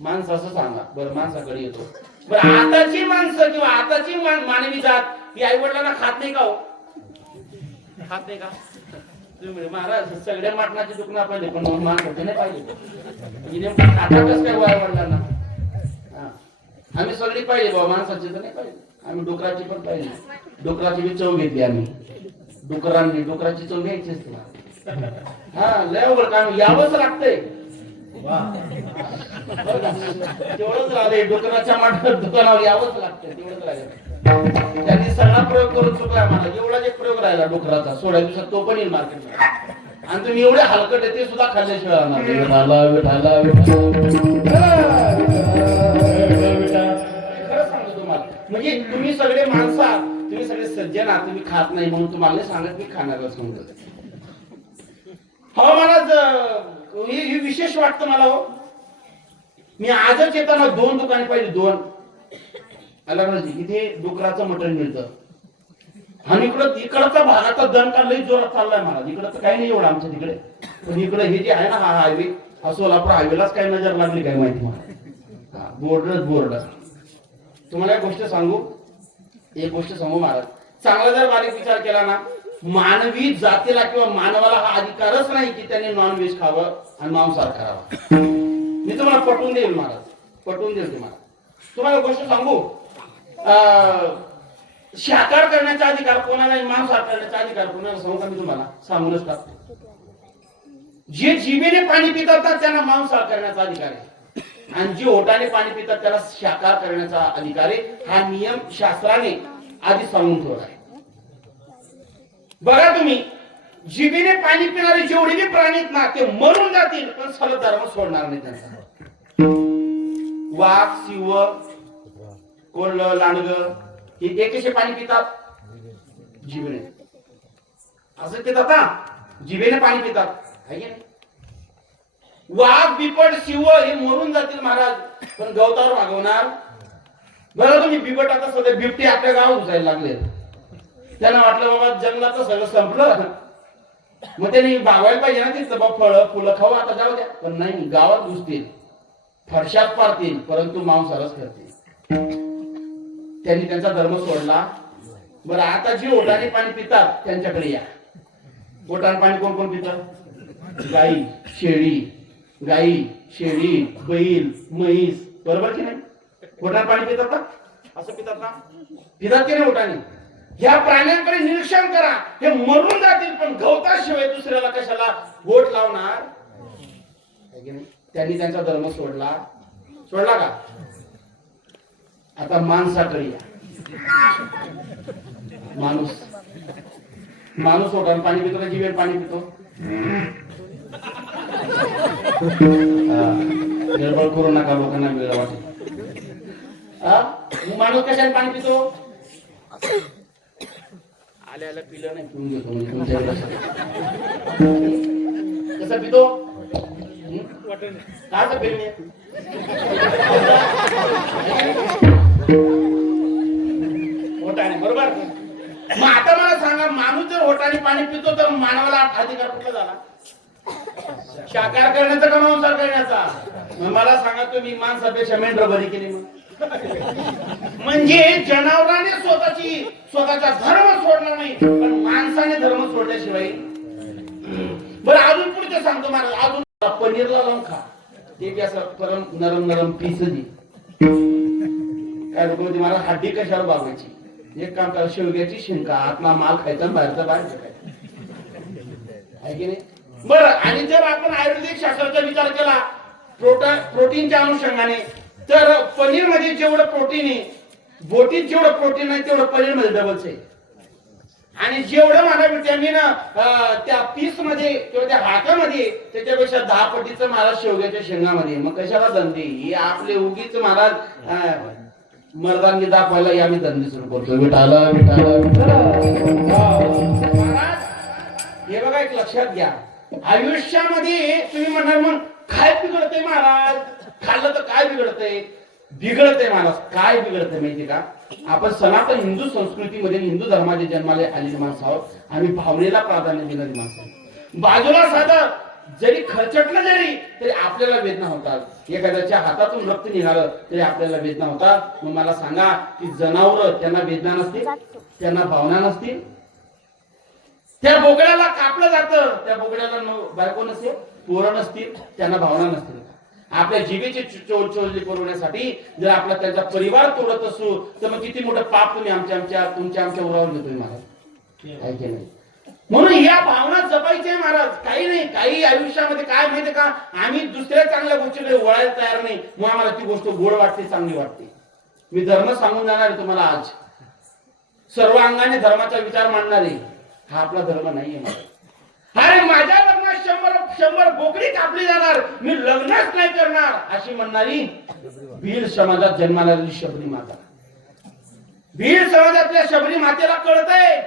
माणसाचं सांगा. बरं, माणसाकडे येतो. बरं, आताची माणसं किंवा आताची मानवी जात ही आई वडिलांना खात नाही का? हो, खात नाही का? तुम्ही महाराज सगळ्या मटणाची दुकानं पाहिजे पण माणसाचे नाही पाहिजे. खाता कसं काय आई वडिलांना? आम्ही सगळी पाहिजे बाबा, माणसाची तर नाही पाहिजे. आम्ही डुकराची पण पाहिजे. डुकराची बी चव घेतली आम्ही. डुकराची चव घ्यायची असते. हा, लय अवघड काम, यावंच लागतंय. तेवढंच राहिले, डुकराच्या माठात दुकानावर यावंच लागतंय. तेवढंच राहिलं. त्यांनी सगळा प्रयोग करून चुकला मला. एवढा जे प्रयोग राहिला डुकराचा, 16 दिवसात तो पण येईल मार्केटमध्ये. आणि तुम्ही एवढे हलकट आहे ते सुद्धा खाल्ल्याशिवाय राहणार. खरं सांगतो तुम्हाला, म्हणजे तुम्ही सगळे माणसा, तुम्ही सगळे सज्जन, तुम्ही खात नाही म्हणून तुम्हाला सांगत मी खाणारच म्हणतो. हो महाराज, हे विशेष वाटतं मला. हो, मी आजच येताना 2 दुकाने पाहिजे, 2 अलग इथे डुकराचं मटण मिळतं. आणि इकडचा भागाचा दण का लई जोरात चाललाय महाराज. इकडं तर काही नाही एवढं आमच्या तिकडे, पण इकडे हे जे आहे ना हा हायवे, हा सोलापूर हायवेलाच काही नजर लागली काय माहिती मला. हा, बोर्ड. तुम्हाला एक गोष्ट सांगू महाराज, चांगला जर बारीक विचार केला ना, मानवी जातीला किंवा मानवाला हा अधिकारच नाही की त्याने नॉनव्हेज खावं आणि मांसाहार करावा. मी तुम्हाला पटवून देईल महाराज, पटवून देईल तुम्हाला गोष्ट सांगू. शाकाहार करण्याचा अधिकार कोणाला, मांसाहार करण्याचा अधिकार कोणाला सांगू का? मी तुम्हाला सांगूनच टाकतो. जे जिभेने पाणी पितात ना त्यांना मांसाहार करण्याचा अधिकार आहे, आणि जे ओठाने पाणी पितात त्याला शाकाहार करण्याचा अधिकार आहे. हा नियम शास्त्राने आधी सांगून ठेवला आहे. बघा तुम्ही, जिभेने पाणी पिणारे जेवढे बी प्राणी आहेत ना ते मरून जातील पण सलग धर्म सोडणार नाही त्यांचा. वाघ, सिंह, कोल्ह, लांडग हे कसे पाणी पितात? जिभेने. असं पितात ना, जिभेने पाणी पितात. वाघ, बिबट, सिंह हे मरून जातील महाराज पण गवतावर भागवणार. बरं तुम्ही, बिबट आता सध्या बिबटे आपल्या गावात घुसायला लागले. त्यांना वाटलं बाबा जंगलाचं सगळं संपलं, मग त्यांनी भागवायला पाहिजे ना तिथं फळं फुलं खाऊ, आता जाऊ द्या. पण नाही, गावात घुसतील. फरशात पाडतील परंतु मांसाहारच करतील. त्यांनी त्यांचा धर्म सोडला. बरं आता जी ओटाने पाणी पितात त्यांच्याकडे या. ओटाने पाणी कोण कोण पितात? गाई शेळी बैल म्हैस, बरोबर की नाही? ओटाने पाणी पितात का? असं पितात ना? पितात की नाही ओटाने? ह्या प्राण्यांकडे निरीक्षण करा, हे मरून जातील पण गवताशिवाय दुसऱ्याला कशाला बोट लावणार? त्यांनी त्यांचा धर्म सोडला का? आता माणसाकडे या. माणूस ओठाने पाणी पितो का जिभेने पाणी पितो? निर्बळ करू नका, लोकांना वेळ वाटेल. माणूस कशाने पाणी पितो? आल्या पिलं नाही, पिऊन घेतो म्हणजे तुमच्याकडे कसं पितो? काय पिणे ओटाने, बरोबर? मग आता मला सांगा, माणूस जर ओटाने पाणी पितो तर मानवाला अधिकार कुठला झाला? शाकाहार करण्याचा का मांसाहार करण्याचा? मग मला सांगा, तुम्ही माणसापेक्षा मेंढर बरी केली. मग म्हणजे जनावराने स्वतःचा धर्म सोडला नाही, पण माणसाने धर्म सोडल्याशिवाय. बरं अजून पुढे सांगतो महाराज, अजून पनीरला लावून खा, ते बी असं परम नरम पीस दे. काय लोक म्हणते मला हड्डी कशाला बाबायची? एक काम करा, शेवग्याची शिंका, आतला माल खायचा, बाहेरचा बाहेर खायचा, आहे की नाही? बरं, आणि जर आपण आयुर्वेदिक शास्त्राचा विचार केला प्रोटीनच्या अनुषंगाने, तर पनीर मध्ये जेवढं प्रोटीन आहे, बोटीत जेवढं प्रोटीन आहे तेवढं पनीर मध्ये डबलच आहे. आणि जेवढं मला व्हिटॅमिन त्या पीस मध्ये किंवा त्या हातामध्ये, त्याच्यापेक्षा 10 पटीचं महाराज शेवग्याच्या शेंगामध्ये. मग कशाला धंदे? हे आपले उगीच महाराज मर्दांनी दाखवायला या आम्ही धंदे सुरू करतो. विठाला महाराज, हे बघा एक लक्षात घ्या, आयुष्यामध्ये तुम्ही म्हणाल मग काय बिघडतंय महाराज? खाल्लं तर काय बिघडतंय? बिघडतंय महाराज. काय बिघडतंय माहिती का? आपण सनातन हिंदू संस्कृतीमध्ये हिंदू धर्माच्या जन्माला आलेली माणसं आहोत. आम्ही भावनेला प्राधान्य देणारी माणसं. बाजूला साधं जरी खर्चटलं तरी आपल्याला वेदना होतात. एखाद्याच्या हातातून रक्त निघालं तरी आपल्याला वेदना होतात. मग मला सांगा की जनावर त्यांना वेदना नसतील, त्यांना भावना नसतील? त्या बोकड्याला कापलं जातं, त्या बोकड्याला बायको नसते, पोरं नसतील, त्यांना भावना नसतील. आपल्या जीवेची चोरली पुरवण्यासाठी जर आपला त्यांचा परिवार तोडत असू तर मग किती मोठं पाप तुम्ही तुमच्या उरावर घेतोय महाराज, आहे की नाही? म्हणून या भावना जपायच्या महाराज. काही नाही, काही आयुष्यामध्ये काय माहितीये का, आम्ही दुसऱ्या चांगल्या गोष्टीकडे वळायला तयार नाही, मग आम्हाला ती गोष्ट गोड वाटते, चांगली वाटते. मी धर्म सांगून जाणार आहे तुम्हाला आज, सर्व अंगाने धर्माचा विचार मांडणारे. हा आपला धर्म नाहीये महाराज. अरे माझ्या लग्नात 100 बोकडी कापली जाणार, मी लग्नच नाही करणार अशी म्हणणारी भील समाजात जन्माला आलेली शबरी माता. भील समाजातल्या शबरी मातेला कळतंय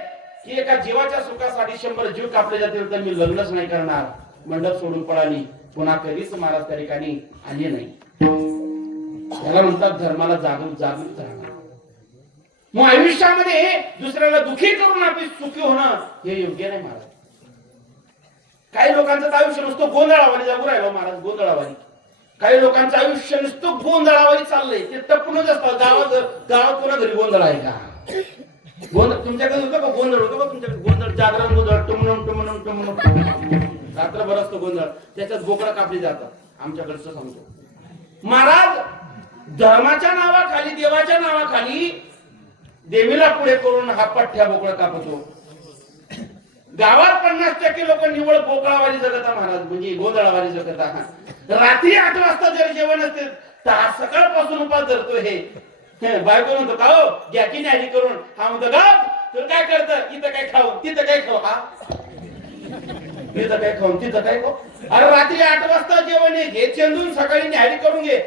की एका जीवाच्या सुखासाठी 100 जीव कापले जातील तर मी लग्नच नाही करणार. मंडप सोडून पळाली, पुन्हा कधीच महाराज त्या ठिकाणी आले नाही. त्याला म्हणतात धर्माला जागृत राहणार. मग आयुष्यामध्ये दुसऱ्याला दुखी करून आपली सुखी होणं हे योग्य नाही महाराज. काही लोकांचं आयुष्य नुसतं गोंधळावानी जगू राहिलो महाराज, गोंधळावानी. काही लोकांचं आयुष्य नुसतं गोंधळावानी चाललंय, ते टपूनच असतं. गावात कोणा घरी गोंधळ आहे का? तुमच्याकडे होतं का गोंधळ? होतो का तुमच्याकडे गोंधळ? जागरण गोंधळ, टुमणम रात्रभर असतो गोंधळ, त्याच्यात बोकडं कापली जातात. आमच्याकडचं सांगतो महाराज, धर्माच्या नावाखाली, देवाच्या नावाखाली देवीला पुढे करून हा पठ्ठ्या बोकडं कापतो. गावात 50% लोक निवळ बोकळावारी जगता महाराज, म्हणजे गोंधळावारी जगता. रात्री 8 वाजता जर जेवण असते तर सकाळपासून उपास धरतो. हे बायको म्हणतो का हो घ्या की नाही करून, हा म्हणतो गा तुला काय करतं, इथं काय खाऊ तिथं काय खाऊ, हा इथं काय खाऊ तिथं काय खाऊ. अरे रात्री 8 वाजता जेवण आहे, घे चेंदून सकाळी न्याहारी करून घे,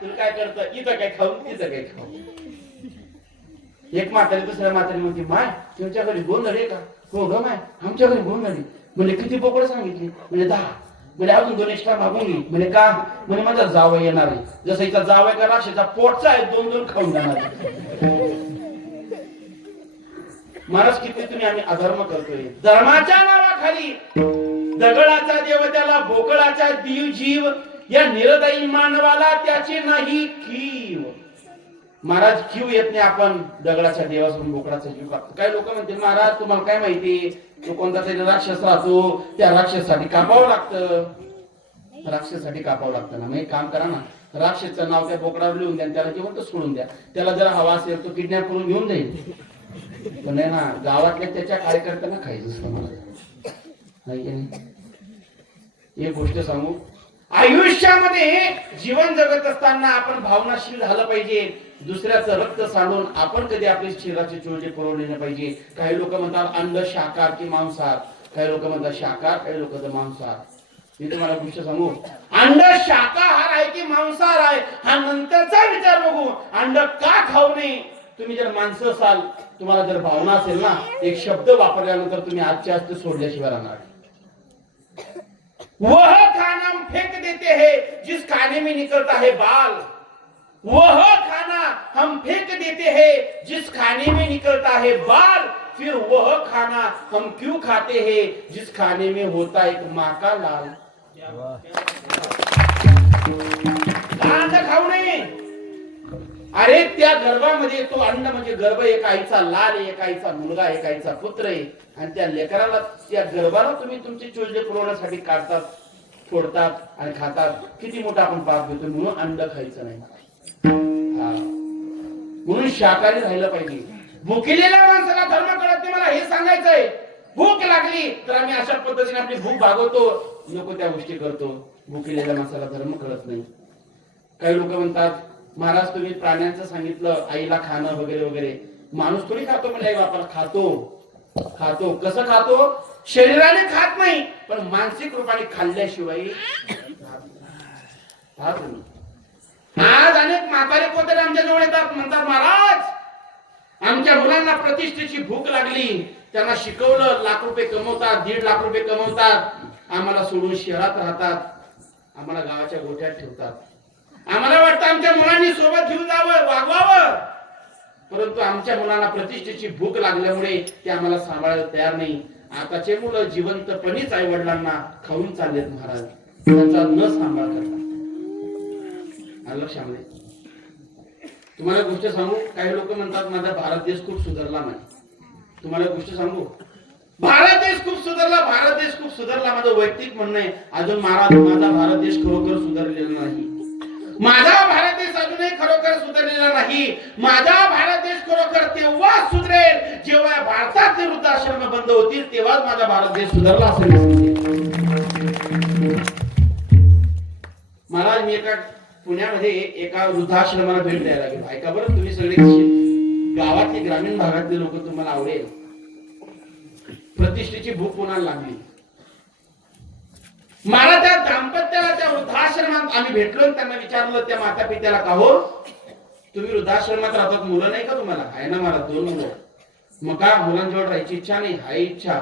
तुला काय करतं, इथं काय खाऊ तिथं काय खाऊ. एक म्हातारी दुसऱ्या म्हातारी म्हणते माय तुमच्या घरी गोंधळ आहे का? हो ग माय आमच्या घरी गोंधळ आहे. म्हणजे किती बोकडं सांगितली? म्हणजे 10. म्हणजे अजून 2 एक्स्ट्रा मागून घे. म्हणजे का? म्हणजे माझा जावई येणार आहे. जसं हिचा जावई का राशीचा पोटचा आहे, 2 खाऊन जाणार. महाराज किती तुम्ही आम्ही अधर्म करतोय धर्माच्या नावाखाली. दगडाचा देव त्याला बोकळाचा जीव या निरदयी मानवाला त्याची नाही कीव. महाराज कीव येत नाही, आपण दगडाच्या देवासमोर बोकडाचा जीव कापतो. काही लोक म्हणते महाराज तुम्हाला काय माहिती, तो कोणता तरी राक्षस राहतो, त्या राक्षसासाठी कापावं लागतं. राक्षसासाठी कापावं लागतं ना, मग एक काम करा ना, राक्षसचं नाव त्या बोकडावर लिहून द्या, त्याला जिवंत सोडून द्या. त्याला जर हवा असेल तो किडनॅप करून घेऊन जाईल. पण नाही ना, गावातल्या त्याच्या कार्यकर्त्यांना खायचं असतं मला. एक गोष्ट सांगू, आयुष्यामध्ये जीवन जगत असताना आपण भावनाशील झालं पाहिजे. दुसऱ्याचं रक्त सांडून आपण कधी आपले शरीराचे चोळजे पुरवले नाही पाहिजे. काही लोक म्हणतात अंड शाकाहार की मांसाहार, काही लोक म्हणतात शाकाहार, काही लोक तर मांसाहार. मी तुम्हाला गोष्ट सांगू, अंड शाकाहार आहे की मांसाहार आहे हा नंतरचा विचार बघू. अंड का खाऊ नये, तुम्ही जर माणसं असाल, तुम्हाला जर भावना असेल ना, एक शब्द वापरल्यानंतर तुम्ही आजच्या आज ते सोडल्याशिवाय राहणार. वह खाना हम फेंक देते हैं जिस खाने में निकलता है बाल. वह खाना हम फेंक देते हैं जिस खाने में निकलता है बाल. फिर वह खाना हम क्यों खाते हैं जिस खाने में होता एक माँ का लाल. खाऊ नये. अरे त्या गर्भामध्ये तो अन्न म्हणजे गर्भ एक आईचा लाल आहे, एक आईचा मुलगा, एक आईचा पुत्र आहे. आणि त्या लेकराला, त्या गर्भाला तुम्ही तुमचे चोळजे पुरवण्यासाठी काढतात, फोडतात आणि खातात. किती मोठा आपण पाप घेतो. म्हणून अंड खायचं नाही, म्हणून शाकाहारी राहिलं पाहिजे. भुकेलेल्या माणसाला धर्म कळत नाही, मला हे सांगायचंय. भूक लागली तर आम्ही अशा पद्धतीने आपली भूक भागवतो, नको त्या गोष्टी करतो. भुकेलेल्या माणसाला धर्म कळत नाही. काही लोक म्हणतात महाराज तुम्ही प्राण्यांचं सांगितलं, आईला खाणं वगैरे वगैरे. माणूस थोडी खातो म्हणजे आई बापाला खातो. कसं खातो, शरीराने खात नाही पण मानसिक रूपाने खाल्ल्याशिवाय. आज अनेक म्हातारे कोतरे आमच्या जवळ येतात, म्हणतात महाराज आमच्या मुलांना प्रतिष्ठेची भूक लागली, त्यांना शिकवलं, लाख रुपये कमवतात, 1.5 लाख रुपये कमवतात, आम्हाला सोडून शहरात राहतात, आम्हाला गावाच्या गोठ्यात ठेवतात. आम्हाला वाटतं आमच्या मुलांनी सोबत घेऊन जावं, वागवावं, परंतु आमच्या मुलांना प्रतिष्ठेची भूक लागल्यामुळे ते आम्हाला सांभाळायला तयार नाही. आताचे मुलं जिवंतपणीच आई वडिलांना खाऊन चाललेत महाराज, त्यांचा न सांभाळ करतात. लक्षामध्ये तुम्हाला गोष्ट सांगू, काही लोक म्हणतात माझा भारत देश खूप सुधारला नाही. तुम्हाला गोष्ट सांगू, भारत देश खूप सुधारला, भारत देश खूप सुधारला माझं वैयक्तिक म्हणणं आहे. अजून महाराज माझा भारत देश खरोखर सुधारलेला नाही. माझा भारत देश अजूनही खरोखर सुधारलेला नाही. माझा भारत देश खरोखर तेव्हा सुधरेल जेव्हा भारतातले वृद्धाश्रम बंद होतील, तेव्हाच माझा भारत देश सुधारला असेल. महाराज मी पुण्यामध्ये एका वृद्धाश्रमाला भेट द्यायला गेलो. ऐका बरं तुम्ही सगळे, गावातले ग्रामीण भागातले लोक तुम्हाला आवडेल. प्रतिष्ठेची भूक कोणाला लागली. मला त्या दाम्पत्याला त्या वृद्धाश्रमात आम्ही भेटलो, त्यांना विचारलं त्या माता पित्याला, का हो तुम्ही वृद्धाश्रमात राहतात, मुलं नाही का तुम्हाला? आहे ना मला 2 मुलं. मग का मुलांजवळ राहायची इच्छा नाही? हाय इच्छा.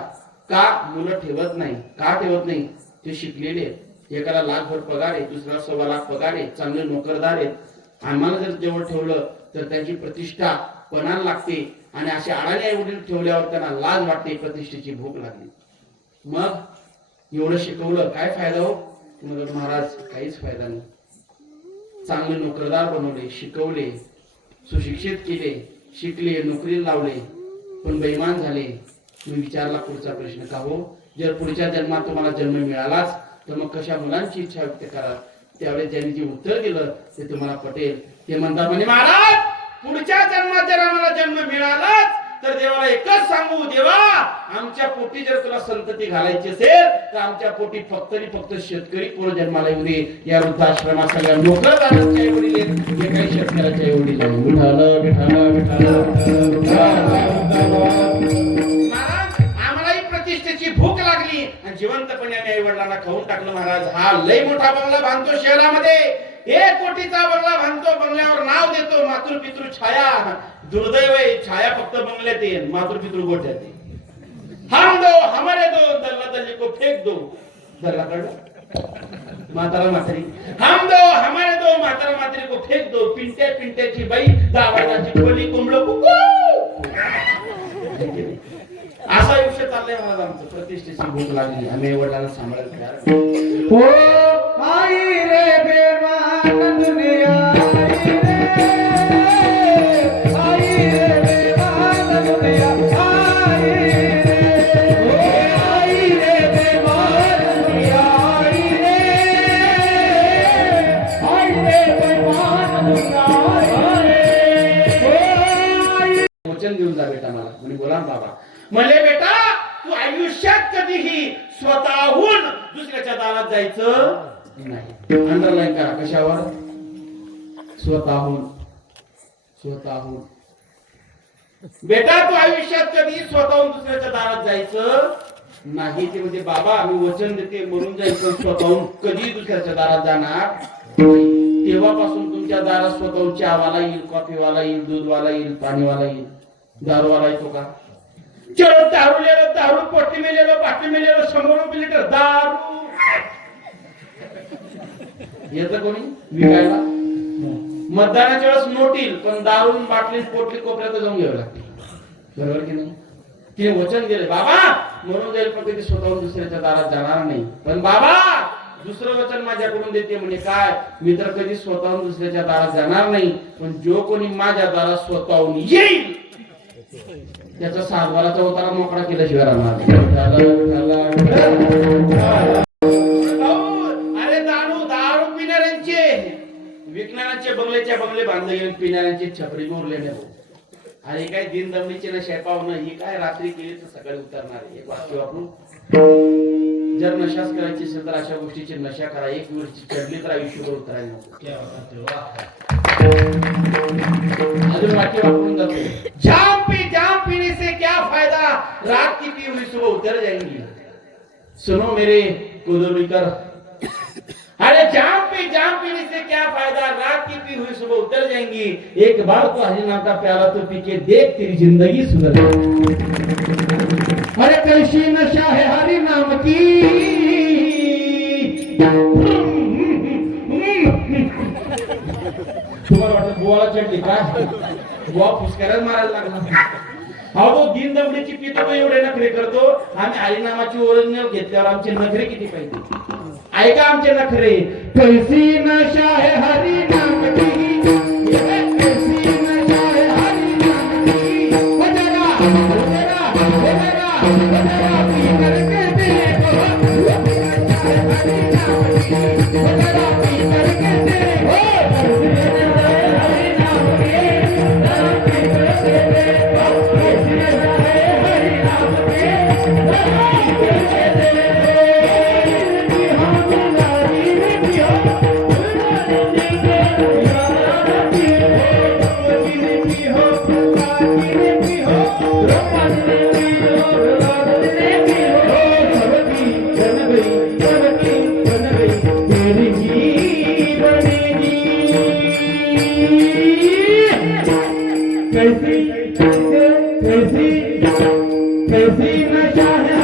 का मुलं ठेवत नाही? का ठेवत नाही? ते शिकलेले आहेत, एकाला लाखभर पगार आहे, दुसऱ्याला 1.25 लाख पगार आहे, चांगले नोकरदार आहेत. आम्हाला जर जवळ ठेवलं तर त्यांची प्रतिष्ठा पणाला लागते आणि असे अडाणी आई वडील ठेवल्यावर त्यांना लाज वाटते, प्रतिष्ठेची भूक लागली. मग एवढं शिकवलं काय फायदा हो? मग महाराज काहीच फायदा नाही. चांगले नोकरदार बनवले, शिकवले, सुशिक्षित केले, शिकले, नोकरीला लावले, पण बेईमान झाले. मी विचारला पुढचा प्रश्न, का हो जर पुढच्या जन्मात तुम्हाला जन्म मिळालाच तर मग कशा मुलांची इच्छा व्यक्त करा? त्यावेळेस ज्यांनी जे उत्तर दिलं ते तुम्हाला पटेल. ते म्हणतात म्हणजे महाराज पुढच्या जन्मात जर आम्हाला जन्म मिळालाच तर देवाला एकच सांगू, देवा आमच्या पोटी जर तुला संतती घालायची असेल तर आमच्या पोटी फक्त आणि फक्त शेतकरी पूर्ण जन्माला येऊ दे. या वृद्धाश्रमात सगळ्या नोकरदारांच्या आई वडील आहेत, हे काही शेतकऱ्याच्या आई वडील आहेत. विठाला विठाला आम्हालाही प्रतिष्ठेची भूक लागली आणि जिवंतपणे आम्ही आई वडिलांना खाऊन टाकलं. महाराज हा लय मोठा बंगला बांधतो शहरामध्ये, 1 कोटीचा बंगला बांधतो, बंगल्यावर नाव देतो मातृपितृ छाया. दुर्दैव आहे, छाया फक्त बंगल्यात येईल, मातृपितृ गोठ्यात येईल. हम दो हमारे दो, दल्ला दल्ली को फेक दो. दल्ला कळलं? म्हातारा म्हातारी. हम दो हमारे दो, म्हातारा म्हातारी को फेक दो. पिंट्या पिंट्याची बाई, दावाची खोली, कोंबडं कुकू. असं आयुष्य चाललंय महाराज आमचं. प्रतिष्ठेची भूक लागली, आम्ही वडिलांना सांभाळायला तयार. आई रे देऊन जा बेटा मला. म्हणे बोला ना बाबा. म्हणले बेटा तू आयुष्यात कधीही स्वतःहून दुसऱ्याच्या दारात जायचं नाही. अंडरलाईन करा. कशावर? स्वतःहून. स्वतःहून. बेटा तू आयुष्यात कधी स्वतःहून दुसऱ्याच्या दारात जायचं नाही. ते म्हणजे बाबा मी वचन देते मरून जायचं, स्वतःहून कधी दुसऱ्याच्या दारात जाणार नाही. तेव्हापासून तुमच्या दारात स्वतःहून चहावाला येईल, कॉफीवाला येईल, दूधवाला येईल, पाणीवाला येईल. दारूवाला येतो का? चलो दारू लेलो, दारू पोटी में लेलो, बाटली में लेलो, 100 रुपये लिटर दारू. येतं कोणी विकायला? मतदानाच्या वेळेस नोट येईल, पण दारू बाटली पोटली कोपऱ्यात जाऊन घ्यावं लागते. बरोबर की नाही? तिने वचन दिले बाबा म्हणून जाईल पण कधी स्वतःहून दुसऱ्याच्या दारात जाणार नाही. पण बाबा दुसरं वचन माझ्याकडून देते. म्हणजे काय? मी तर कधी स्वतःहून दुसऱ्याच्या दारात जाणार नाही, पण जो कोणी माझ्या दारात स्वतःहून येईल त्याचा 7 बाराचा उतारा मोकळा केल्याशिवाय राहणार. अरे दारू पिणाऱ्यांचे विकणाऱ्यांचे बंगल्याच्या बंगले बांधले गेले, पिणाऱ्यांचे छपरी मोरले नाही. अरे काय दिन दमडीचे नशा पाहुणं ही काय रात्री केली तर सकाळी उतरणार. एक वाक्य वापरून जर नशाच करायची असेल तर अशा गोष्टीची नशा करा. एक वर्षी चढली तर आयुष्यभर उतरायला नको. अजून वाक्य वापरून जातो. जाम पीने से क्या फायदा, रात की पी हुई सुबह उतर जाएंगी. सुनो मेरे कुदुरकर. अरे जाम पीने से क्या फायदा, रात की पी हुई सुबह उतर जाएंगी. एक बार तो हरी नाम का प्याला तो पी के देख तेरी जिंदगी सुधर जाएगी. अरे कैसी नशा है हरी नाम की. तुम्हाला वाटतं बुवाला चढली काय? बुवा फुसकाराच मारायला लागला. अहो दिन दमडीची पितो तो एवढे नखरे करतो. आम्ही हरिनामाची ओरिजिनल घेतल्यावर आमचे नखरे किती पाहिजे? ऐका आमचे नखरे. कैसी नशा है हरी नाम की, कैसी नशा है हरी नाम की. हो जाएगा, हो जाएगा, हो जाएगा, हो जाएगा. पी करके देखो, नशा है हरी नाम की. हो जाएगा, पी करके देखो, नशा है हरी नाम की. पी करके देखो, नशा है हरी नाम की. पी करके देखो. कैसी नशा है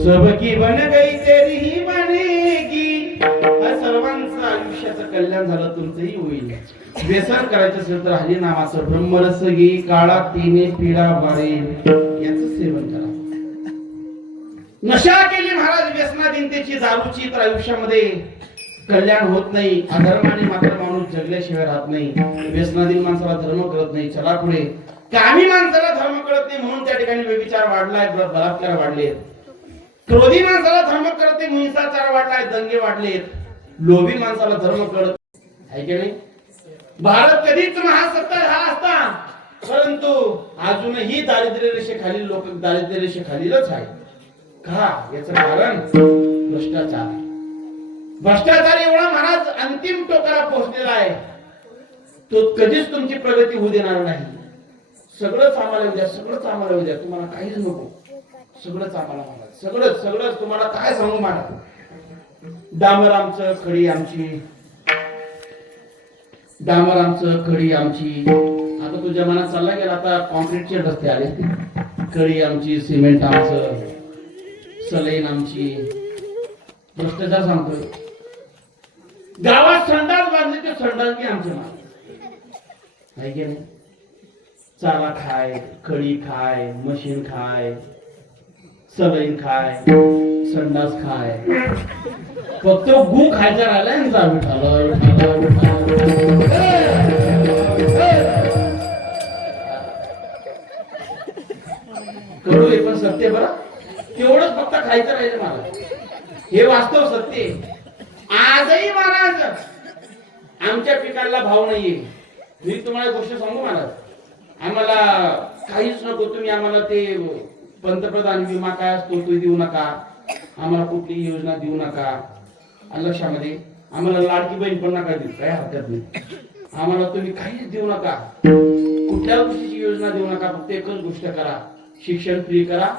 सबकी बन गई तेरी ही बनेगी. सर्वांचं आयुष्याचं कल्याण झालं, तुमचंही होईल. व्यसन करायचं असेल तर हरी नामाचं ब्रह्मरस घे, काळा पिणे पिढा बाळेल याचं सेवन करा. नशा केली महाराज व्यसनाधीनतेची दारूची तर आयुष्यामध्ये कल्याण होत नाही. अधर्माने मात्र माणूस जगल्याशिवाय राहत नाही. व्यसनाधीन माणसाला धर्म कळत नाही. चला पुढे. कामी माणसाला धर्म कळत नाही म्हणून त्या ठिकाणी व्यभिचार वाढलाय, बलात्कार वाढले. क्रोधी माणसाला धर्म कळत नाही, हिंसाचार वाढलाय, दंगे वाढलेत. लोभी माणसाला धर्म कळत आहे की नाही? भारत कधीच महासत्ता हा असता, परंतु अजूनही दारिद्र्य रेषेखालील लोक दारिद्र्य रेषेखालीलच आहे. का? याचं कारण भ्रष्टाचार. भ्रष्टाचार एवढा महाराज अंतिम टोकाला पोहोचलेला आहे, तो कधीच तुमची प्रगती होऊ देणार नाही. सगळंच आम्हाला उद्या, सगळंच आम्हाला उद्या, तुम्हाला काहीच नको, सगळंच आम्हाला महाराज, सगळंच सगळंच तुम्हाला काय सांगू महाराज. डांबर आमचं, खडी आमची, डांबर आमचं, खडी आमची. आता तो जमाना चालला गेला, आता कॉन्क्रीटचे रस्ते आले. खडी आमची, सिमेंट आमचं, सलाईन आमची. भ्रष्टाचार सांगतोय. गावात संडास बांधले ते संडास की आमचे महाराज आहे की नाही? चारा खाय, खडी खाय, मशीन खाय, सलाईन खाय, संडास खाय, फक्त गु खायचा राहिलाय ना जा कडू आहे पण सत्य बरं, तेवढंच फक्त खायचं राहिलं मला, हे वास्तव सत्य आहे. आजही महाराज आमच्या पिकाला भाव नाहीये. मी तुम्हाला गोष्ट सांगू महाराज, आम्हाला काहीच नको, तुम्ही आम्हाला ते पंतप्रधान विमा काय असतो तो देऊ नका, आम्हाला कुठली योजना देऊ नका, लक्षामध्ये आम्हाला लाडकी बहीण पण नका देऊ, काही हरकत नाही, आम्हाला तुम्ही काहीच देऊ नका, कुठल्या गोष्टीची योजना देऊ नका, फक्त एकच गोष्ट करा, शिक्षण फ्री करा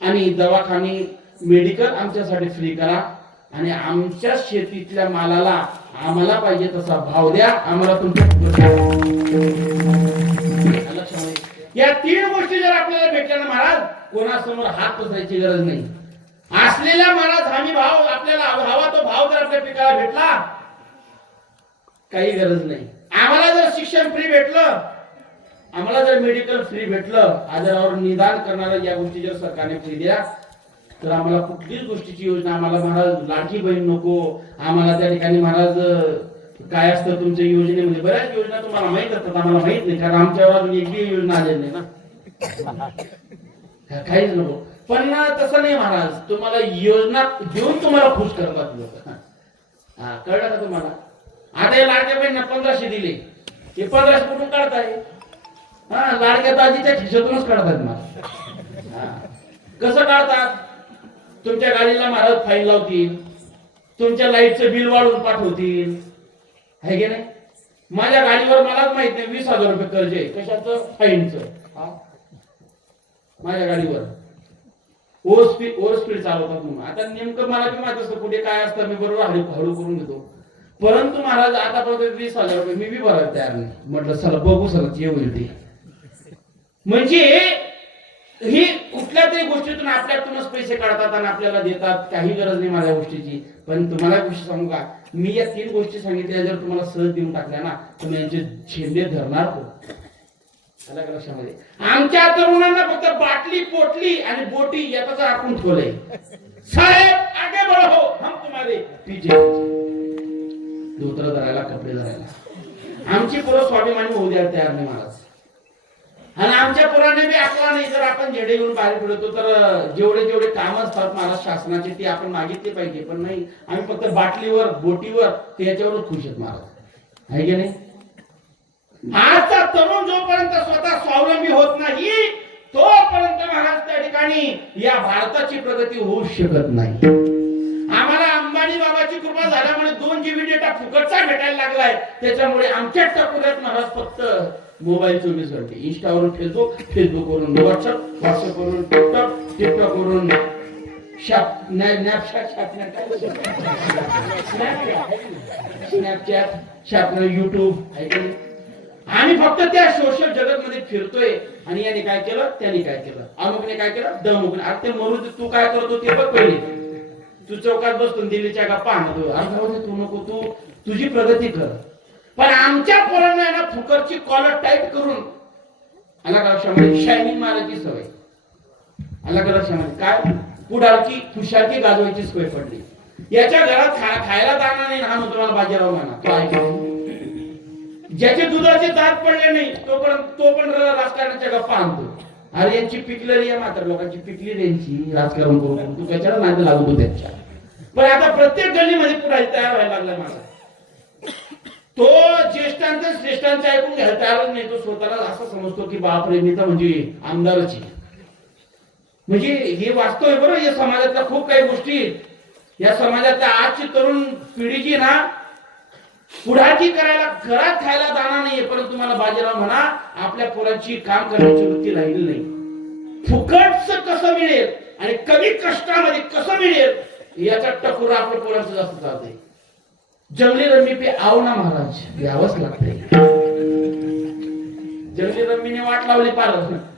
आणि दवाखाने मेडिकल आमच्यासाठी फ्री करा आणि आमच्या शेतीतल्या मालाला आम्हाला पाहिजे तसा भाव द्या, आम्हाला तुमच्या या तीन गोष्टी जर आपल्याला भेटल्या ना महाराज, कोणासमोर हात पसरायची गरज नाही. असलेला महाराज हमी भाव आपल्याला हवा तो भाव जर आपल्या पिकाला भेटला, काही गरज नाही. आम्हाला जर शिक्षण फ्री भेटलं, आम्हाला जर मेडिकल फ्री भेटलं, आजारावर निदान करणाऱ्या या गोष्टी जर सरकारने फ्री दिल्या, तर आम्हाला कुठलीच गोष्टीची योजना, आम्हाला महाराज लाडकी बहीण नको, आम्हाला त्या ठिकाणी महाराज काय असतं तुमच्या योजनेमध्ये, बऱ्याच योजना तुम्हाला माहित असतात, आम्हाला माहित नाही, कारण आमच्यावर अजून एकही योजना आलेली नाही ना, काहीच नको. पण तसं नाही महाराज, तुम्हाला योजना देऊन तुम्हाला खुश करतात लोक. हा, कळलं का तुम्हाला? आता हे लाडक्या बहिणींना 1500 दिले, हे 1500 कुठून काढताय? हा, लाडक्या दाजीच्या खिशातूनच काढतात मला. कसं काढतात? तुमच्या गाडीला महाराज फाईन लावतील, तुमच्या लाईटचं बिल वाढवून पाठवतील, आहे की नाही? माझ्या गाडीवर मलाच माहित नाही 20,000 रुपये कर्ज आहे, कशाचं? फाईनचं. माझ्या गाडीवर ओव्हर स्पीड चालवतात म्हणून. आता नेमकं मला बी माहित असतं कुठे काय असतं, मी बरोबर हळू करून घेतो. परंतु महाराज आतापर्यंत 20,000 रुपये मी बी भरायला तयार नाही. म्हटलं चला बघू सर जे होईल ते. म्हणजे ही कुठल्या तरी गोष्टीतून आपल्यातूनच पैसे काढतात आणि आपल्याला देतात, काही गरज नाही माझ्या गोष्टीची. पण तुम्हाला गोष्ट सांगू का, मी या 3 गोष्टी सांगितल्या जर तुम्हाला सहज देऊन टाकल्या ना, तुम्ही यांचे झेंडे धरणार हो. लक्षामध्ये आमच्या तरुणांना फक्त बाटली, पोटली आणि बोटी याचं आपण ठेवलंय. साहेब आगे बढो, हम तुम्हारे पीछे. धोतर धरायला, कपडे धरायला आमची पोरं स्वाभिमानी होऊ द्यायला तयार नाही महाराज. आणि आमच्या पोरांनी बी आपला नाही, जर आपण झेंडे घेऊन बाहेर पडतो तर जेवढे काम असतात महाराज शासनाचे ते आपण मागितले पाहिजे. पण नाही, आम्ही फक्त बाटलीवर, बोटीवर, त्याच्यावरच खुश आहेत महाराज, आहे की नाही? आजचा तरुण जोपर्यंत स्वतः स्वावलंबी होत नाही, तोपर्यंत महाराज त्या ठिकाणी या भारताची प्रगती होऊ शकत नाही. आम्हाला अंबानी बाबाची कृपा झाल्यामुळे 2 GB डेटा फुकटचा भेटायला लागलाय. त्याच्यामुळे आमच्या टकुऱ्यात महाराज फक्त मोबाईल 24 घंटे, इंस्टावरून फेसबुकवरून व्हॉट्सअप वरून टिकटॉक वरून स्नॅपचॅट, युट्यूब, आम्ही फक्त त्या सोशल जगत मध्ये फिरतोय. आणि याने काय केलं, त्याने काय केलं, अमुकने काय केलं, दमुकने. आता ते मरू दे, तू काय करतो ते बघ पहिले. तू चौकात बसतो दिल्लीच्या गप्पा आणतो, अरे तू नको, तू तुझी प्रगती कर. पण आमच्या पोरांना ना फुकटची कॉलर टाईट करून आला का लक्षामध्ये शायनिंग मारायची सवय. आला का लक्षामध्ये काय पुढारकी खुशालकी गाजवायची सवय पडली. याच्या घरात खायला दाना नाही, हा तुम्हाला बाजीराव म्हणा, तो ऐकतो. ज्याचे दुधाचे दात पडले नाही तो पण राजकारणाच्या गप्पा आणतो. अरे यांची पिकलरी आहे, मात्र लोकांची पिकली यांची राजकारण करून तू कशाला नाही लागतो त्याच्या. पण आता प्रत्येक गल्लीमध्ये पुढारी तयार व्हायला लागला माझा. तो ज्येष्ठांचं श्रेष्ठांचं ऐकून घ्यायला तयारच नाही. तो स्वतःला असं समजतो की बापरे मी तर म्हणजे आमदारच आहे. म्हणजे हे वास्तव आहे बरोबर. या समाजातल्या खूप काही गोष्टी, या समाजातल्या आजची तरुण पिढी जी ना पुढाची करायला, घरात खायला दाना नाहीये. परंतु तुम्हाला बाजीराव म्हणा, आपल्या पोरांची काम करण्याची वृत्ती राहिली नाही. फुकटच कसं मिळेल आणि कमी कष्टामध्ये कसं मिळेल याचा टकुरा आपल्या पोरांचं जास्त चालतंय. जंगली रम्मी पे आव ना महाराज, यावंच लागतंय. जंगली रम्मीने वाट लावली पार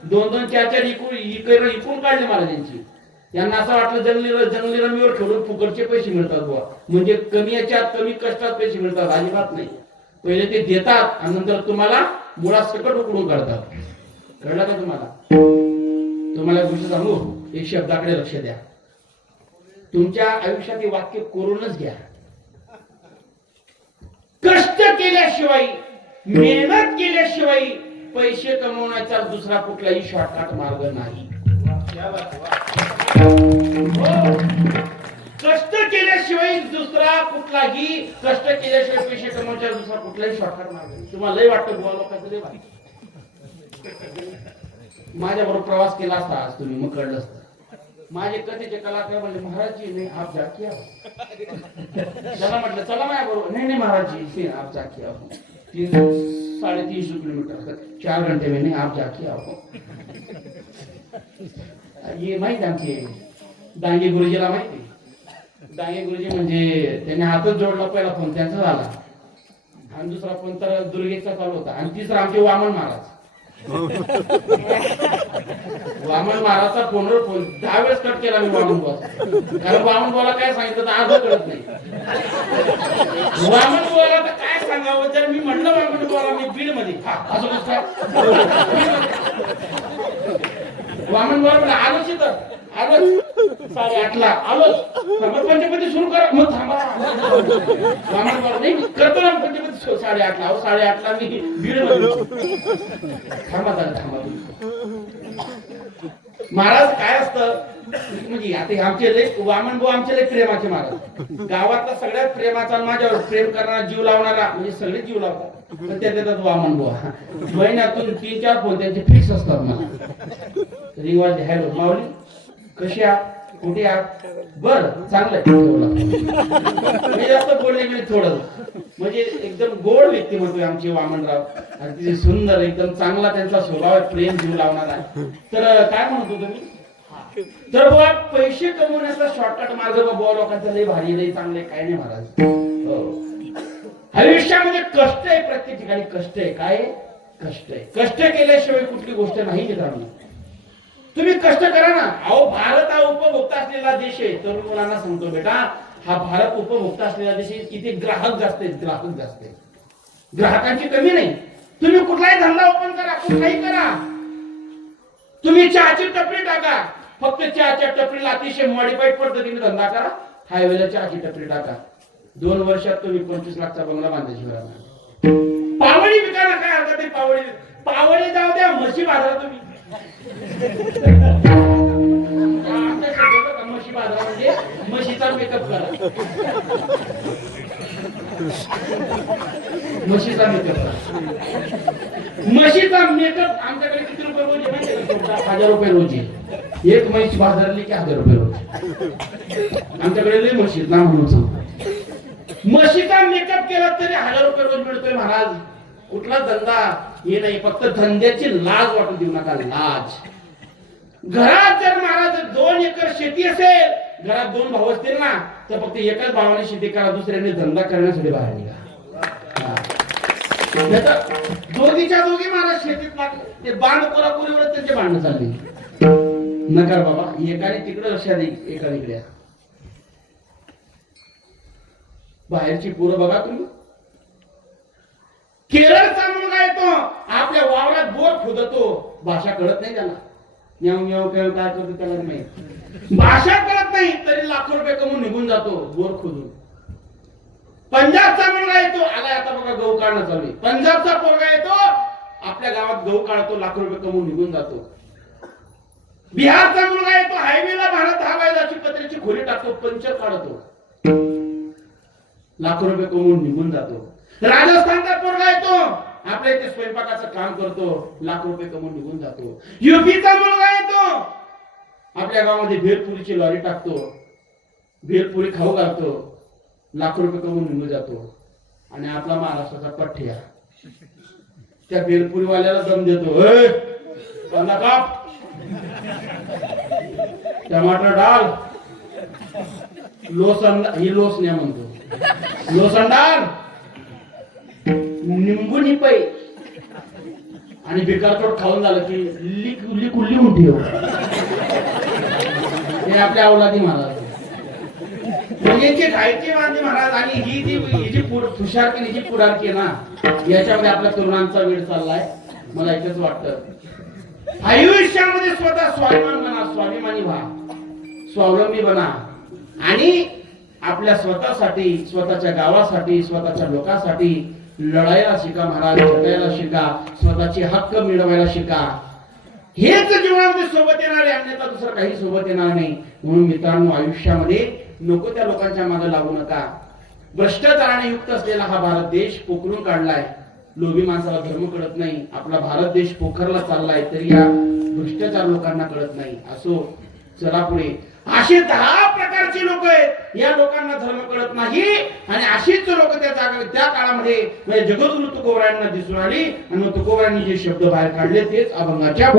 2-2, 4-4 इकून काढले महाराजांची. यांना असं वाटलं जंगली रमीवर खेळून फुकटचे पैसे मिळतात बुवा, म्हणजे कमी याच्यात कमी कष्टात पैसे मिळतात. अजिबात नाही. पहिले ते देतात आणि नंतर तुम्हाला मुळात सकट उकडून काढतात. कळलं का तुम्हाला? तुम्हाला एक गोष्ट सांगू, एक शब्दाकडे लक्ष द्या. तुमच्या आयुष्यात हे वाक्य कोरूनच घ्या. कष्ट केल्याशिवाय, मेहनत केल्याशिवाय पैसे कमवण्याचा दुसरा कुठलाही शॉर्टकट मार्ग नाही. कष्ट केल्याशिवाय दुसरा कुठलाही, कष्ट केल्याशिवाय पैसे कमवण्याचा दुसरा कुठलाही शॉर्टकट मार्ग नाही. तुम्हाला लय वाटतं बुवा लोकांचं लय वाटतं. माझ्या बरोबर प्रवास केला असता आज तुम्ही, मग कळलं असतं. माझे कथेचे कलाकार म्हणजे महाराजजी नाही आप जाकी आओ. त्याला म्हटलं चला माझ्या बरोबर. नाही नाही महाराजजी आप जाकी आओ. 300-350 किलोमीटर 4 घंटे में नहीं आप जाके आओ. ये माहिती आमचे डांगे गुरुजीला माहिती. डांगे गुरुजी म्हणजे त्यांनी हातच जोडला. पहिला फोन त्यांचा झाला आणि दुसरा फोन तर दुर्गेचा चालू होता आणि तिसरा आमचे वामन महाराज. वामन महाराजचा फोनवर फोन 10 वेळेस कट केला मी वामन बुवा. कारण वामन बुवाला काय सांगितलं तर अर्ध कळत नाही. वामन बुवाला तर काय सांगावं. जर मी म्हटलं वामन बुवाला मी बीड मध्ये असं कसं वामन बुवा म्हटलं आलोच तर आलोच 8:30 आलोच. पंचपती सुरू करा. मग थांबा. वामन बुवा नाही करतो ना पंचपती 8:30 8:30 मी बीड मध्ये. थांबा थांबा. महाराज काय असतं म्हणजे आता आमचे लय वामन भाऊ आमचे लय प्रेमाचे महाराज. गावातला सगळ्यात प्रेमाचा, माझ्यावर प्रेम करणारा, जीव लावणारा म्हणजे सगळे जीव लावतात. पण त्याच्यात वामन बुवा महिन्यातून 3-4 फोन त्यांचे फिक्स असतात. मला रिंगवाज हॅलो माऊली कशी आहात, कुठे आहात, बर चांगलंय. मी जास्त बोलले मी थोडं म्हणजे एकदम गोड व्यक्तिमत्व आमचे वामनराव. अगदी सुंदर एकदम चांगला त्यांचा स्वभाव आहे, प्रेम जीव लावणार आहे. तर काय म्हणतो तुम्ही? तर बुवा पैसे कमवण्याचा शॉर्टकट मार्ग बुवा लोकांचा लय भारी लय चांगले काय नाही महाराज. आयुष्यामध्ये कष्ट आहे, प्रत्येक ठिकाणी कष्ट आहे. काय कष्ट आहे? कष्ट केल्याशिवाय कुठली गोष्ट नाही मित्रांनो. तुम्ही कष्ट करा ना. अहो भारत हा उपभोक्ता असलेला देश आहे. तरुण मुलांना सांगतो बेटा, हा भारत उपभोक्ता असलेला देश आहे. इथे ग्राहक जास्त आहेत, ग्राहक जास्त आहेत. ग्राहकांची कमी नाही. तुम्ही कुठलाही धंदा ओपन करा, कुठलाही करा. तुम्ही चहाची टपरी टाका, फक्त चहाच्या टपरीला अतिशय मॉडिफाईड पद्धतीने धंदा करा. हायवेला चहाची टपरी टाका, 2 वर्षात तुम्ही 25 लाखचा बंगला बांधायची राहणार. पावळी विकायला काय हरकत आहे? पावळी जाऊ द्या, म्हशी बाजारा तुम्ही. म्हशी बाजारा म्हणजे म्हशीचा मेकअप करा. म्हशीचा मेकअप करा. म्हशीचा मेकअप आमच्याकडे किती रुपये रोज आहे माहिती आहे? 1000 रुपये रोज आहे. एक म्हैस बाजारली की 1000 रुपये रोज. आमच्याकडे लय म्हशी ना म्हणून सांगतो. म्हशीचा मेकअप केला तरी 1000 रुपये रोज मिळतोय महाराज. कुठला धंदा हे नाही, फक्त धंद्याची लाज वाटू देऊ नका. लाज. घरात जर महाराज 2 एकर शेती असेल, घरात 2 भाऊ असतील ना, तर फक्त एकाच भावाने शेती करा, दुसऱ्याने धंदा करण्यासाठी बाहेर निघा. दोघीच्या दोघी महाराज शेतीत लागले. ते बांध कोरापुरीवर त्यांचे भांडण चालले. नकार बाबा, एकाने तिकडे लक्ष दे, एकाने इकडे. बाहेरची पोरं बघा तुम्ही. केरळचा मुलगा येतो, आपल्या वावरात बोर खोदतो, भाषा कळत नाही त्याला. न्याव न्याव काय करतो त्याला माहिती. भाषा कळत नाही तरी लाखो रुपये कमवून निघून जातो बोर खोदून. पंजाबचा मुलगा येतो, आला आता बघा गहू काढणं चालू आहे. पंजाबचा पोरगा येतो, आपल्या गावात गहू काढतो, लाखो रुपये कमवून निघून जातो. बिहारचा मुलगा येतो, हायवेला भारत 10 मैलाची पत्र्याची खोली टाकतो, पंचर काढतो, लाखो रुपये कमवून निघून जातो. राजस्थानचा पोरगा येतो, आपल्या इथे स्वयंपाकाचं काम करतो, लाखो रुपये कमवून निघून जातो. युपीचा मुलगा येतो, आपल्या गावामध्ये भेलपुरीची लॉरी टाकतो, भेलपुरी खाऊ घालतो, लाखो रुपये कमवून निघून जातो. आणि आपला महाराष्ट्राचा पठ्ठ्या त्या भेलपुरीवाल्याला दम देतो. कांदा काप, टमाटर डाल, लोसन ही लोसण्या म्हणतो, लोसन डाल, निंबू निपई. आणि भिकारचोट खाऊन झालं की लिकुल्ली उंटी. हे आपल्या अवलादी महाराज. यांचे गायचे वांदे महाराज आणि ही जी तुषारकी ही जी पुढारकी आहे ना, याच्यामध्ये आपल्या तरुणांचा वेळ चाललाय. मला एकच वाटतं, आयुष्यामध्ये स्वतः स्वाभिमान बना, स्वाभिमानी व्हा, स्वावलंबी बना आणि आपल्या स्वतःसाठी, स्वतःच्या गावासाठी, स्वतःच्या लोकांसाठी लढायला शिका महाराज, झटायला शिका, स्वतःचे हक्क मिळवायला शिका. हेच जीवनामध्ये सोबत येणार आहे, अन्यथा दुसरं काही सोबत येणार नाही. म्हणून मित्रांनो, आयुष्यामध्ये नको त्या लोकांच्या मागे लागू नका. भ्रष्टाचाराने युक्त असलेला हा भारत देश पोखरून काढलाय. लोभी माणसाला धर्म कळत नाही. आपला भारत देश पोखरला चाललाय, तरी या भ्रष्टाचार लोकांना कळत नाही. असो, चला पुढे. असे 10 प्रकारचे लोक आहेत, या लोकांना धर्म कळत नाही. आणि अशीच लोक त्या काळामध्ये म्हणजे जगद्गुरु तुकोबारायांना दिसून आली. आणि मग तुकोबारायांनी जे शब्द बाहेर काढले तेच अभंगाच्या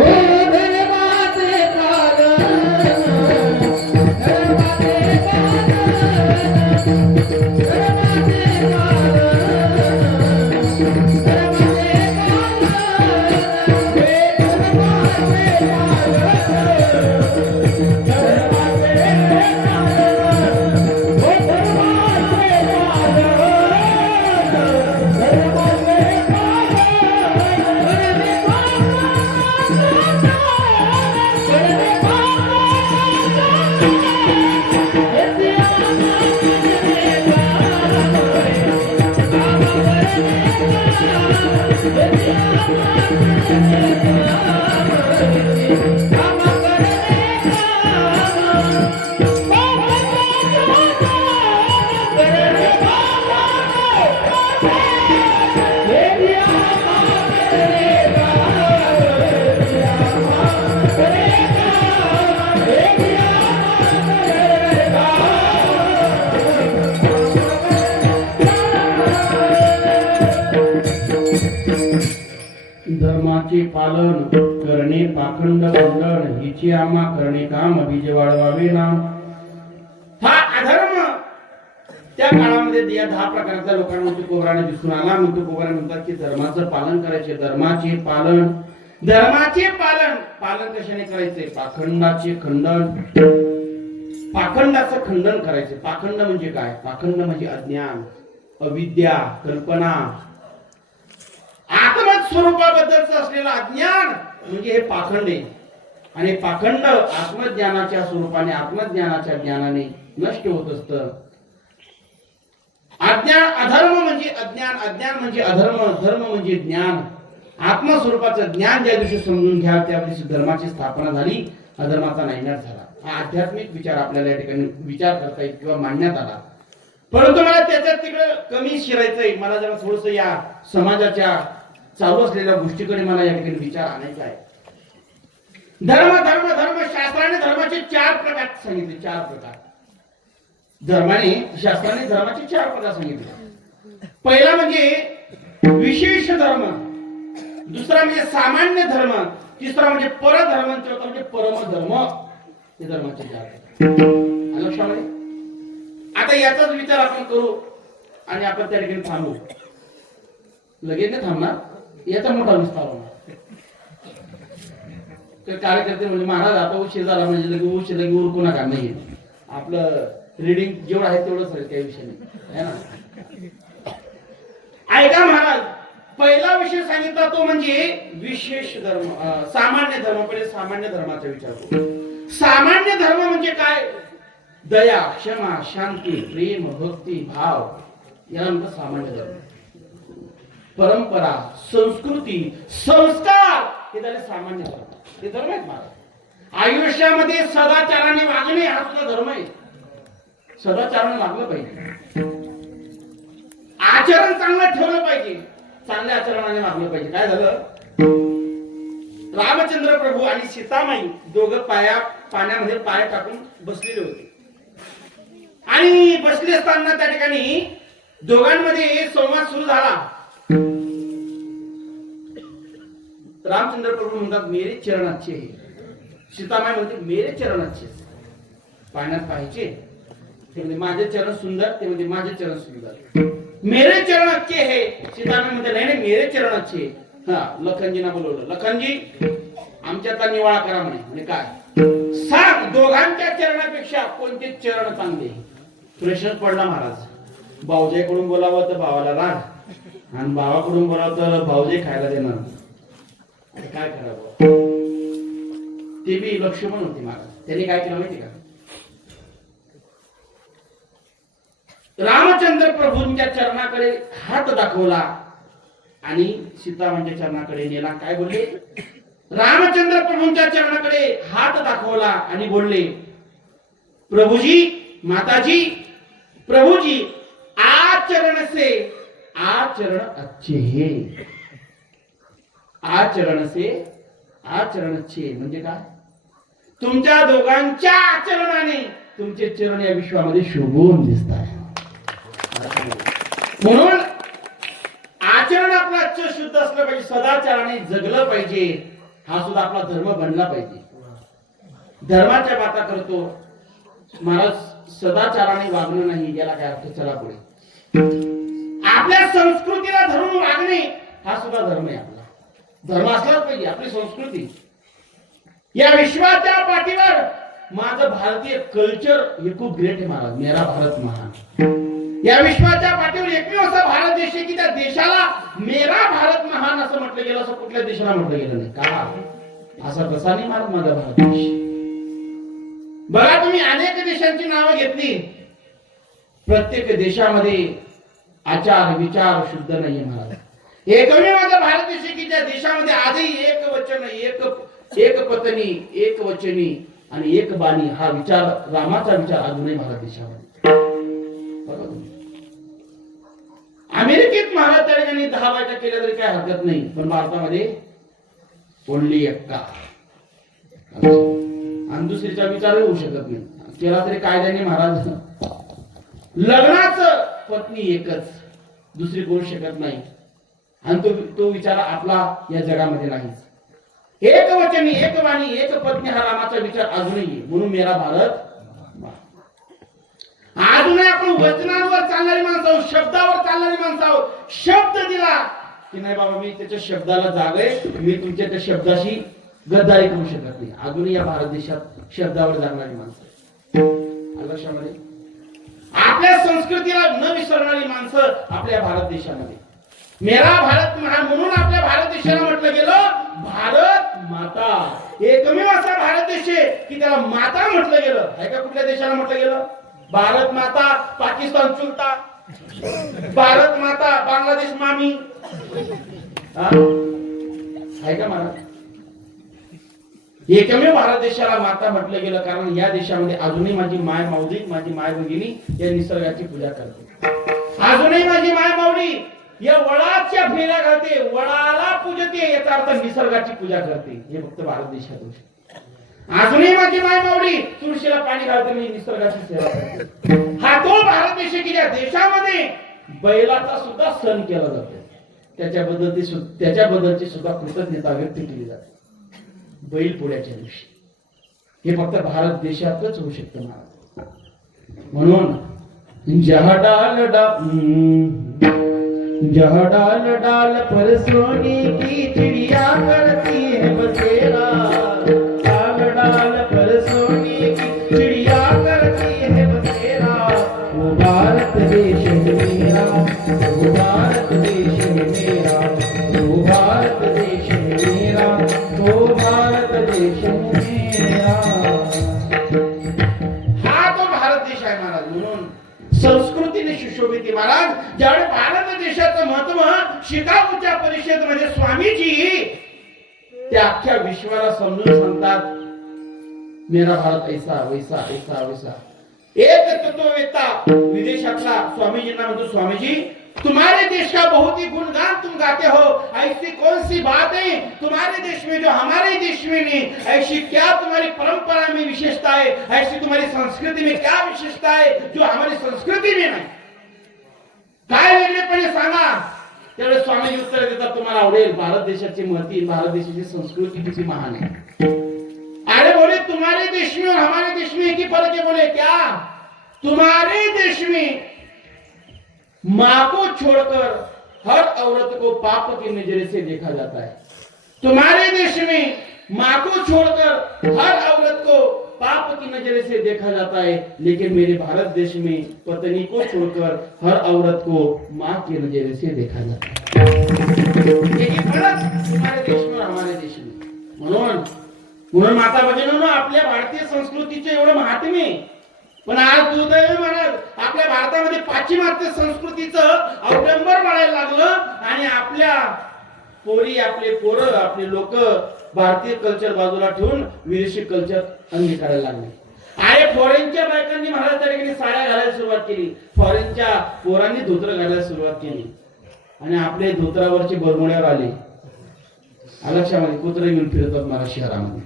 धर्माचे पालन करणे पाखंड खंडन हिची आम्हा करणे काम बीज वाढवावे नाम. हा अधर्म त्या काळामध्ये या 10 प्रकारच्या लोकांना तुकोबाराने दिसून आला. मग तुकोबाराने म्हणतात की धर्माचं पालन करायचे. धर्माचे पालन पालन कशाने करायचे? पाखंडाचे खंडन, पाखंडाचं खंडन करायचे. पाखंड म्हणजे काय? पाखंड म्हणजे अज्ञान, अविद्या, कल्पना, आत्मच स्वरूपाबद्दलचं असलेलं अज्ञान म्हणजे हे पाखंड आहे. आणि पाखंड आत्मज्ञानाच्या स्वरूपाने, आत्मज्ञानाच्या ज्ञानाने नष्ट होत असतं. अज्ञान, अधर्म म्हणजे अज्ञान, अज्ञान म्हणजे अधर्म, धर्म म्हणजे ज्ञान. आत्मस्वरूपाचं ज्ञान ज्या दिवशी समजून घ्या त्या दिवशी धर्माची स्थापना झाली, अधर्माचा नायनाट झाला. हा आध्यात्मिक विचार आपल्याला या ठिकाणी विचार करता येईल किंवा मांडण्यात आला. परंतु मला त्याच्यात तिकडे कमी शिरायचंय. मला जरा थोडस या समाजाच्या चालू असलेल्या गोष्टीकडे मला या ठिकाणी विचार आणायचा आहे. धर्म धर्म धर्म शास्त्राने धर्माचे 4 प्रकार सांगितले. 4 प्रकार शास्त्राने धर्माचे 4 प्रकार सांगितले. पहिला म्हणजे विशेष धर्म, दुसरा म्हणजे सामान्य धर्म, तिसरा म्हणजे परधर्म, चौथा म्हणजे परमधर्म. हे धर्माचे 4 प्रकार लक्षामध्ये. आता याचाच विचार आपण करू आणि आपण त्या ठिकाणी थांबू. लगेच नाही थांबणार, याचा मोठा विस्तार होणार. कार्यकर्ते म्हणजे महाराज आता उशीर झाला म्हणजे लगे उरकू नका. नाही, आपलं रीडिंग जेवढं आहे तेवढंच आहे, काही विषय नाही है ना. ऐका महाराज, पहिला विषय सांगितला तो म्हणजे विशेष धर्म, सामान्य धर्म. पहिले सामान्य धर्माचा विचार करू. सामान्य धर्म म्हणजे काय? दया, क्षमा, शांती, प्रेम, भक्ती, भाव, याला म्हणतात सामान्य धर्म. परंपरा, संस्कृती, संस्कार हे झाले सामान्य धर्म. हे धर्म आहेत महाराज. आयुष्यामध्ये सदाचाराने वागणे हा सुद्धा धर्म आहे. सदाचाराने वागलं पाहिजे, आचरण चांगलं ठेवलं पाहिजे, चांगल्या आचरणाने वागलं पाहिजे. काय झालं? रामचंद्र प्रभू आणि सीतामाई दोघं पाण्यामध्ये पाय टाकून बसलेले होते. आणि बसले असताना त्या ठिकाणी दोघांमध्ये संवाद सुरू झाला. रामचंद्र प्रभू म्हणतात मेरे चरण अच्छे है. सीतामाई म्हणते मेरे चरण अच्छे. पाण्यात पाहायचे ते म्हणजे माझे चरण सुंदर, ते म्हणजे माझे चरण सुंदर. मेरे चरण अच्छे है. सीतामाई म्हणते नाही नाही मेरे चरण अच्छे. हा, लखनजींना बोलवलं. लखनजी आमच्यातला निवाळा करा म्हणे. म्हणजे काय? सांग दोघांच्या चरणापेक्षा कोणते चरण चांगले? प्रश्नच पडला महाराज. भाऊजाईकडून बोलावं तर भावाला राग आणि भावाकडून बोलावं तर भाऊजाई खायला देणार. आता काय करावं. ते बी लक्ष्मण होते महाराज. त्यांनी काय केलं माहिती का. रामचंद्र प्रभूंच्या चरणाकडे हात दाखवला आणि सीतामांच्या चरणाकडे नेला. काय बोलले. रामचंद्र प्रभूंच्या चरणाकडे हात दाखवला आणि बोलले, प्रभुजी, माताजी, प्रभुजी, आचरण से आचरण अच्छे है. आचरण से आचरण अच्छे म्हणजे काय. तुमच्या दोघांच्या आचरणाने तुमचे चरण या विश्वामध्ये शोभून दिसत आहे. म्हणून आचरण आपलं अच्छ शुद्ध असलं पाहिजे. सदाचाराने जगलं पाहिजे. हा सुद्धा आपला धर्म बनला पाहिजे. धर्माच्या बाता करतो महाराज. सदाचाराने वागणं नाही याला काय अर्थ. चला पुढे. आपल्या संस्कृतीला धरून वागणे हा सुद्धा धर्म आहे आपला. धर्म असलाच पाहिजे. आपली संस्कृती या विश्वाच्या पाठीवर माझं भारतीय कल्चर हे खूप ग्रेट आहे महाराज. मेरा भारत महान. या विश्वाच्या पाठीवर एकमेव असा भारत देश आहे की त्या देशाला मेरा भारत महान असं म्हटलं गेलं. असं कुठल्या देशाला म्हटलं गेलं नाही. का असा कसा नाही महाराज माझा भारत देश. बघा तुम्ही अनेक देशांची नावं घेतली. प्रत्येक देशामध्ये आचार विचार शुद्ध नाहीये महाराज. एकमेव माझा भारत देश आहे की त्या देशामध्ये आजही एक वचन एक पत्नी एक वचनी आणि एक बाणी हा विचार रामाचा विचार अजूनही भारत देशामध्ये. अमेरिकेत महाराज त्या ठिकाणी 10 बायका केल्या तरी काय हरकत नाही. पण भारतामध्ये ओनली एक्का आणि दुसरीचा विचार होऊ शकत नाही. केला तरी कायद्याने महाराज लग्नाचं पत्नी एकच दुसरी करू शकत नाही. आणि तो विचार आपला या जगामध्ये नाही. एक वचनी एक वाणी एक पत्नी हा रामाचा विचार अजूनही. म्हणून मेरा भारत अजूनही आपण वचनांवर चालणारी माणसं आहोत. शब्दावर चालणारी माणसं आहोत. शब्द दिला की नाही बाबा मी त्याच्या शब्दाला जागे. मी तुमच्या त्या शब्दाशी गद्दारी करू शकत नाही. अजूनही या भारत देशात शब्दावर जाणारी माणसं लक्षामध्ये. आपल्या संस्कृतीला न विसरणारी माणसं आपल्या भारत देशामध्ये. मेरा भारत महान. म्हणून आपल्या भारत देशाला म्हटलं गेलं भारत माता. एकमेव असा भारत देश आहे की त्याला माता म्हटलं गेलं. आहे का कुठल्या देशाला म्हटलं गेलं. भारत माता पाकिस्तान चुलता. भारत माता बांगलादेश मामी. आहे का महाराज. एकमेव भारत देशाला माता म्हटलं गेलं कारण या देशामध्ये अजूनही माझी माय माऊली माझी माय भगिनी या निसर्गाची पूजा करते. अजूनही माझी माय माऊली या वडाच्या फेऱ्या घालते. वडाला पूजते याचा अर्थ निसर्गाची पूजा करते. हे फक्त भारत देशात होते. अजूनही माझी माय माऊली तुळशीला पाणी घालते. मी निसर्गाची सेवा करते. हा तो भारत देश की ज्या देशामध्ये बैलाचा सुद्धा सण केला जातो. त्याच्याबद्दलची सुद्धा कृतज्ञता व्यक्त केली जाते. बैल पोळ्याच्या दिवशी. हे फक्त भारत देशातच होऊ शकतं महाराज. म्हणून जहाँ डाल डाल पर सोने की चिड़िया करती है बसेरा. डाल डाल पर सोने की चिड़िया करती है बसेरा. वो भारत देश है मेरा. वो भारत देश है मेरा. वो भारत देश है मेरा. वो भारत देश है मेरा. हा तो भारत देश आहे महाराज. म्हणून संस्कृतीने सुशोभित महाराज. ज्यावेळी भारत देशाचं महत्व शिकागोच्या परिषदेमध्ये स्वामीजी त्या अख्ख्या विश्वाला समजून सांगतात. मेरा भारत ऐसा वैसा ऐसा वैसा. एक तत्ववेत्ता विदेशातला स्वामीजींना म्हणतो स्वामीजी तुम्हारे देश का बहुत ही गुणगान तुम गाते हो. ऐसी कौन सी बात है तुम्हारे देश में जो हमारे देश में नहीं. ऐसी क्या तुम्हारी परंपरा में विशेषता है. ऐसी तुम्हारी संस्कृती में क्या विशेषता है जो हमारी संस्कृती में नाही. काय वेगळेपणे सांगा. त्यावेळेस स्वामीजी उत्तर देतात तुम्हाला आवडेल. भारत देशाची महती भारत देशाची संस्कृती किती महान आहे. अरे बोले तुम्हारे देश में और हमारे देश में एक ही फर्क है. बोले क्या. तुम्हारे देश में माँ को छोड़कर हर औरत को पाप की नजर से देखा जाता है. तुम्हारे देश में माँ को छोड़कर हर औरत को पाप की नजर से देखा जाता है, लेकिन मेरे भारत देश में पत्नी को छोड़कर हर औरत को माँ की नजर से देखा जाता है। यही फरक हमारे देश में और हमारे देश में। म्हणून माता भगिनींनो, आपल्या भारतीय संस्कृतीचे एवढं महात्म्य, पण आज दुर्दैवी महाराज आपल्या भारतामध्ये पाश्चिमात्य संस्कृतीचं अवलंबन वाढायला लागलं आणि आपल्या पोरी, आपले पोरं, आपले लोक भारतीय कल्चर बाजूला ठेवून विदेशी कल्चर अंगीकारायला लागले. अरे फॉरेनच्या बायकांनी महाराज त्या ठिकाणी साड्या घालायला सुरुवात केली, फॉरेनच्या पोरांनी धोतर घालायला सुरुवात केली आणि आपले धोतरावरचे बरमुड्यावर आले. लक्षामध्ये कुत्रे घेऊन फिरतात मला शहरामध्ये,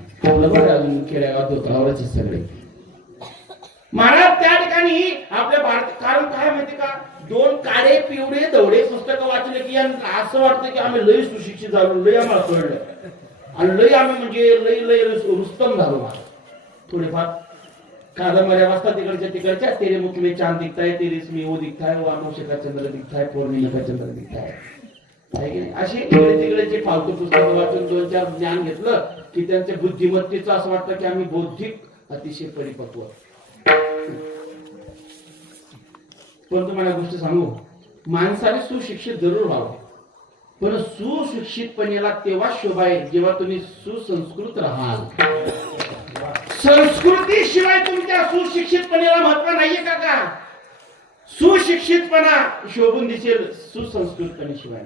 अजून खेड्यागावात धोतरावरच सगळे महाराज. त्या ठिकाणी आपल्या भारत, कारण काय माहिती का, दोन काळे पिवळे दवडे पुस्तक वाचले की असं वाटतं की आम्ही लई सुशिक्षित झालो, लई आम्हाला कळलं आणि लई आम्ही म्हणजे लई रुस्तम झालो. थोडेफार कादंबऱ्या वाचता तिकडच्या तेरे मुख में चांद दिखता है, तेरे इसमें वो दिखता है, वो आमोशे का चंद्र दिखता है, पौर्णिमा का चंद्र दिखता है. असे इकडे तिकडेचे फालतू पुस्तकं वाचून 2-4 ज्ञान घेतलं की त्यांच्या बुद्धिमत्तेचं असं वाटतं की आम्ही बौद्धिक अतिशय परिपक्व. पण तुम्हाला गोष्ट सांगू, माणसाने सुशिक्षित जरूर व्हावं, पण सुशिक्षितपणेला तेव्हा शोभा आहे जेव्हा तुम्ही सुसंस्कृत राहाल. संस्कृती शिवाय तुमच्या सुशिक्षितपणेला महत्व नाहीये का? सुशिक्षितपणा शोभून दिसेल सुसंस्कृतपणे शिवाय,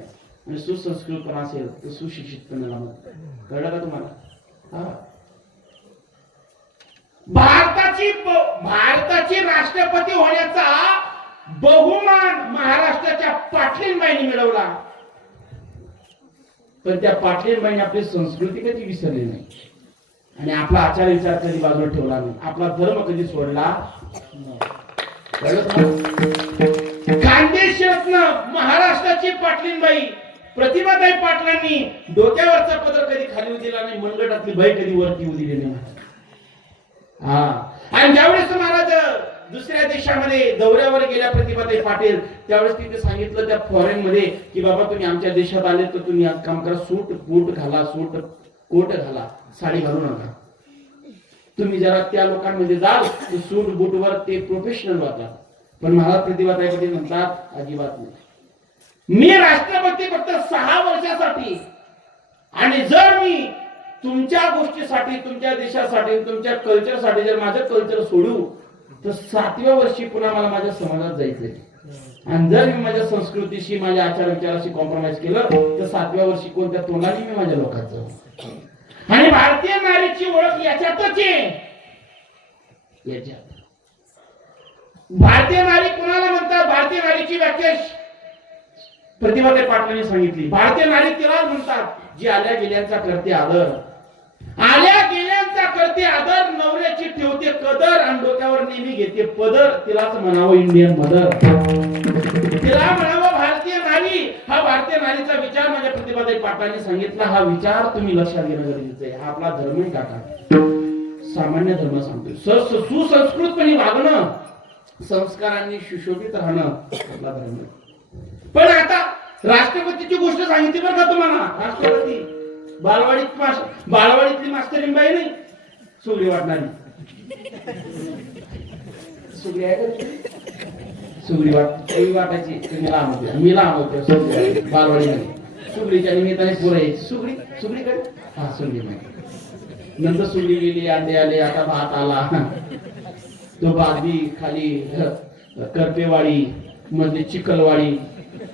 आणि सुसंस्कृतपणा असेल तर सुशिक्षितपणेला महत्व. कळलं का तुम्हाला? भारताची राष्ट्रपती होण्याचा बहुमान महाराष्ट्राच्या पाटलींबाईंनी मिळवला, पण त्या पाटलींबाईंनी आपली संस्कृती कधी विसरली नाही आणि आपला आचार विचार कधी बाजूला ठेवला नाही, आपला धर्म कधी सोडला. खानदेशातन महाराष्ट्राची पाटलींबाई प्रतिभाताई पाटलांनी डोक्यावरचा पदर कधी खाली दिला नाही, मनगटातली बाई कधी वरती येऊ दिली नाही. आणि ज्यावेळेस महाराज दुसऱ्या देशामध्ये दौऱ्यावर गेल्या प्रतिभाताई पाटील, त्यावेळेस तिथे सांगितलं त्या फॉरेन मध्ये की बाबा तुम्ही आमच्या देशात आले तर तुम्ही आज काम करा, सूट बूट घाला, सूट कोट घाला, साडी घालू नका. तुम्ही जरा त्या लोकांमध्ये जाल तर सूट बूट वर ते प्रोफेशनल वाटतात, पण महाराज प्रतिभाताई पाटील म्हणतात अजिबात नाही. मी राष्ट्रपती फक्त 6 वर्षासाठी, आणि जर मी तुमच्या गोष्टीसाठी, तुमच्या देशासाठी, तुमच्या कल्चरसाठी जर माझं कल्चर सोडू तर 7व्या वर्षी पुन्हा मला माझ्या समाजात जायचंय. आणि जर मी माझ्या संस्कृतीशी, माझ्या आचार विचाराशी कॉम्प्रोमाइज केलं तर 7व्या वर्षी कोणत्या तोंडाने मी माझ्या लोकांत जाऊ. आणि भारतीय नारीची ओळख याच्यातच आहे. याच्यात भारतीय नारी कोणाला म्हणतात? भारतीय नारीची व्याख्या प्रतिभाताई पाटलांनी सांगितली. भारतीय नारी तिला म्हणतात जी आल्या गेल्यांचा करते आदर, आल्या गेल्यांचा करते आदर, नवऱ्याची ठेवते कदर आणि डोक्यावर नेहमी घेते पदर, तिलाच म्हणावं इंडियन मदर. तिला म्हणावं भारतीय नारी. हा भारतीय नारीचा विचार माझ्या प्रतिभाताई पाटलांनी सांगितला. हा विचार तुम्ही लक्षात घेणं गरजेचं आहे. हा आपला धर्म आहे काका, सामान्य धर्म सांगतो. सुसंस्कृतपणे वागणं, संस्कारांनी सुशोभित राहणं आपला धर्म आहे. पण आता राष्ट्रपतीची गोष्ट सांगितली बरं का तुम्हाला. राष्ट्रपती बालवाडीतली मास्तरीनबाई नाही, सुगडी वाटणारी. सुगडी आहे का? सुगडी वाटायची. तुम्ही लहान होते, मी लहान होते. बालवाडी नाही, सुगडीच्या निमित्ताने पुरे सुगडी कडे. हा सुगडी माहिती. नंतर सुगडी गेली, अंडे आले, आता भात आला. तो बादी खाली करपेवाडी, मध्ये चिखलवाडी,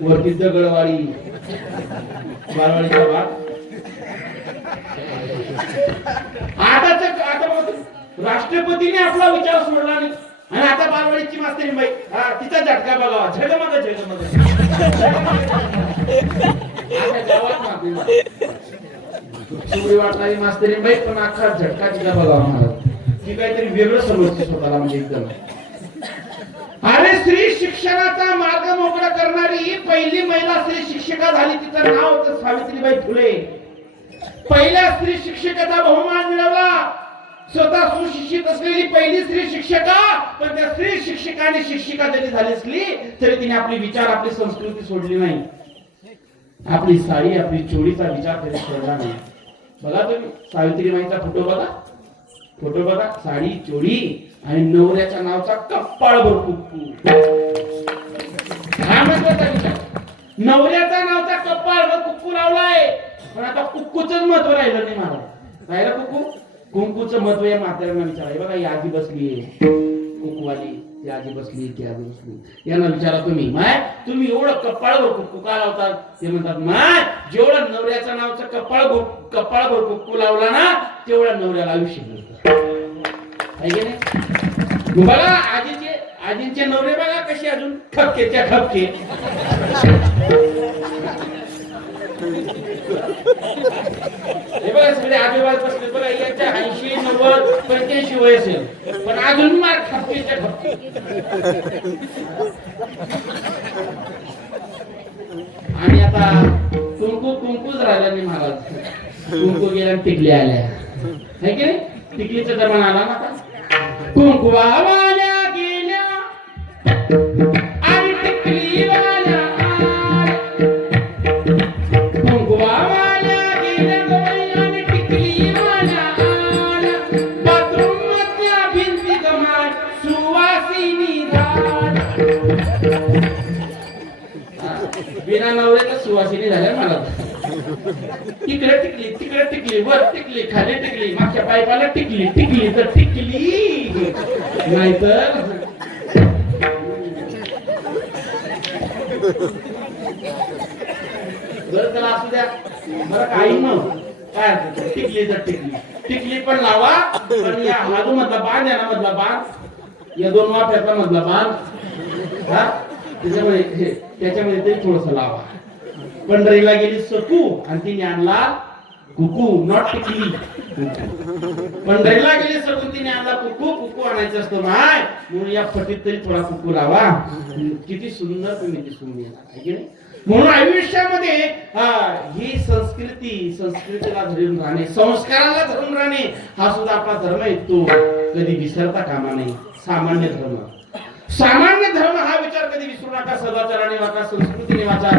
वरती दगडवाडी, बालवाडीचा भात. आता राष्ट्रपतीने आपला विचार सोडला नाही आणि आता बालवाडीची मास्तरीनबाई, तिचा झटका बघावा. झगमग सुगडी वाटणारी मास्तरीनबाई, पण अख्खा झटका तिचा बघावा मला. ती काहीतरी वेगळं समजते स्वतःला, म्हणजे एकदम. अरे स्त्री शिक्षणाचा मार्ग मोकळा करणारी पहिली महिला स्त्री शिक्षिका झाली. तिचं नाव होतं सावित्रीबाई फुले. पहिल्या स्त्री शिक्षिकेचा बहुमान मिळवला. स्वतः सुशिक्षित असलेली पहिली स्त्री शिक्षिका. पण त्या स्त्री शिक्षिकाने शिक्षिका जरी झाली असली तरी तिने आपले विचार, आपली संस्कृती सोडली नाही. आपली साडी, आपली चोळीचा विचार कधी सोडला नाही. बघा तुम्ही सावित्रीबाईंचा फोटो बघा. फोटो बघा, साडी चोळी आणि नवऱ्याच्या नावचा कप्पाळभर कुक्कू. हा महत्वाचा विचार. नवऱ्याचा नावचा कप्पाळभर कुक्कू लावलाय, पण आता कुक्कूच महत्व राहिलं नाही महाराज. राहिलं कुक्कू? कुंकूचं महत्व या म्हाताऱ्यांना विचाराय. बघा ही आजी बसली कुकूवाली, ती आजी बसली, ती आजी बसली. यांना विचारा तुम्ही, माय तुम्ही एवढं कपाळभर कुक्कू का लावतात? ते म्हणतात, माय जेवढं नवऱ्याच्या नावचं कपाळभर कुक्कू लावला ना तेवढ्या नवऱ्याला आयुष्य मिळतं. बघा आजींचे नवरे बघा कसे अजून खपकेच्या खपके. हे बघा सगळे आजोबा बसले बघा, यांच्या 80, 90, 85 वय असेल, पण अजून मार खपकेच्या खपके. आणि आता कुंकूच राहिला नाही महाराज. कुंकू गेल्या टिकली आल्या, है की नाही? टिकलीचा जमाना आला ना आता. कुंकुवाल्या गेल्या आणि टिकली वाल्या आल्या. कुंकुवाल्या गेल्या आणि टिकली वाल्या आल्या. बाथरूम मधल्या भिंती गमाय सुवासिनी झाल्या. बिना नवऱ्याच्या सुवासिनी झाल्या मला. इकडे टिकली, तिकडे टिकली, वर टिकली, खाली टिकली, मागच्या पाईपाला टिकली, टिकली तर टिकली, नाहीतर त्याला असू द्या बरं. काही मग काय टिकली तर टिकली, टिकली पण लावा, पण या हाजू मधला बांध, या मधला बांध, या 2 वाफ्याचा मधला बांध, हा त्याच्यामध्ये तरी थोडस लावा. पंढरीला गेली सकू आणि तिने आणला कुकू, नॉट टिकली. पंढरीला गेली सकू, तिने आणला कुकू. कुकू आणायचं असतं माय, म्हणून या फटीत तरी थोडा कुकू लावा. किती सुंदर तुम्ही दिसून येणार. म्हणून आयुष्यामध्ये ही संस्कृतीला धरून राहणे, संस्काराला धरून राहणे हा सुद्धा आपला धर्म आहे. तो कधी विसरता कामा नाही. सामान्य धर्म हा विचार कधी विसरू नका. सदाचाराने वागा, संस्कृतीने वागा,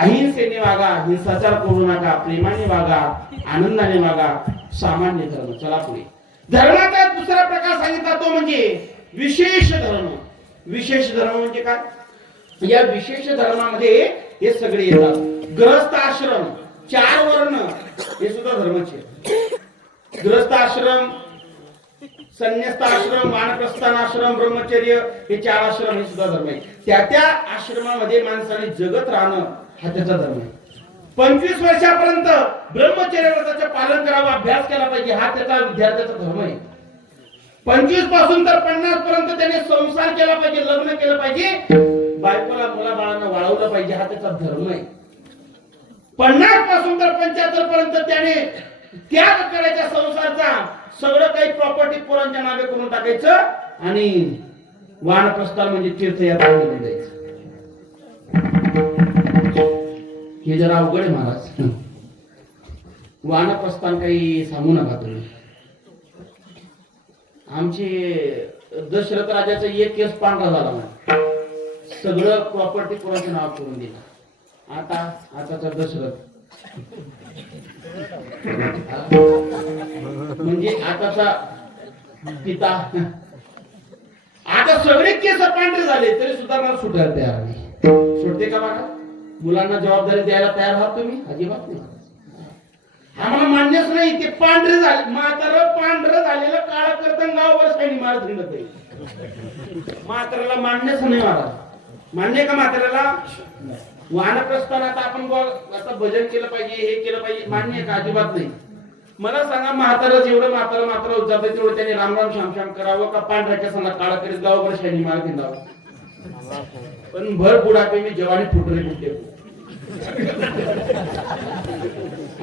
अहिंसेने वागा, हिंसाचार करू नका, प्रेमाने वागा, आनंदाने वागा. सामान्य धर्म. चला पुढे. धर्माचा दुसरा प्रकार सांगितला तो म्हणजे विशेष धर्म. विशेष धर्म म्हणजे काय? या विशेष धर्मामध्ये हे सगळे येतात. गृहस्थ आश्रम, 4 वर्ण हे सुद्धा धर्माचे. गृहस्थ आश्रम, संन्यस्त आश्रम, वानप्रस्थान आश्रम, ब्रह्मचर्य हे 4 आश्रम हे सुद्धा धर्म आहे. त्या आश्रमामध्ये माणसाने जगत राहणं हा त्याचा धर्म आहे. 25 वर्षापर्यंत ब्रह्मचर्य व्रताचे पालन करावं, अभ्यास केला पाहिजे हा त्याचा विद्यार्थ्याचा धर्म आहे. 25 पासून तर 50 पर्यंत त्याने संसार केला पाहिजे, लग्न केलं पाहिजे, बायकोला मुलाबाळांना वाळवलं पाहिजे हा त्याचा धर्म आहे. 50 पासून तर 75 पर्यंत त्याने त्याग करायचा संसारचा, सगळं काही प्रॉपर्टी पोरांच्या नावे करून टाकायचं आणि वानप्रस्थान म्हणजे तीर्थयात्रा करून जायचं. हे जरा अवघड आहे महाराज. वानप्रस्थान काही सांगू नका तुम्ही. आमचे दशरथ राजाचा एक केस पांढरा झाला नाही, सगळं प्रॉपर्टी पोरांच्या नाव करून दिला. आताचा दशरथ म्हणजे आताचा पिता. आता सगळे केस पांढरे झाले तरी सुद्धा मला सुटायला तयार नाही. सुटते का बघा? मुलांना जबाबदारी द्यायला तयार आहात तुम्ही? अजिबात नाही. आम्हाला मान्यच नाही. ते पांढरे झाले, म्हातारं पांढरं झालेलं काळा करता गावभर शाईनी मारत हिंडत आहे. म्हाताऱ्याला मान्यच नाही. महाराज मान्य का म्हाताऱ्याला? वानप्रस्थानात आपण आता भजन केलं पाहिजे, हे केलं पाहिजे, मान्य का? अजिबात नाही. मला सांगा म्हातारं जेवढं म्हातारं होत जातं तेवढं त्याने राम राम श्याम श्याम करावं का पांढऱ्या केसांना काळा करीत गावभर शाईनी मारत हिंडावं? पण भर बुढापे मी जवानी फुटरे कुठे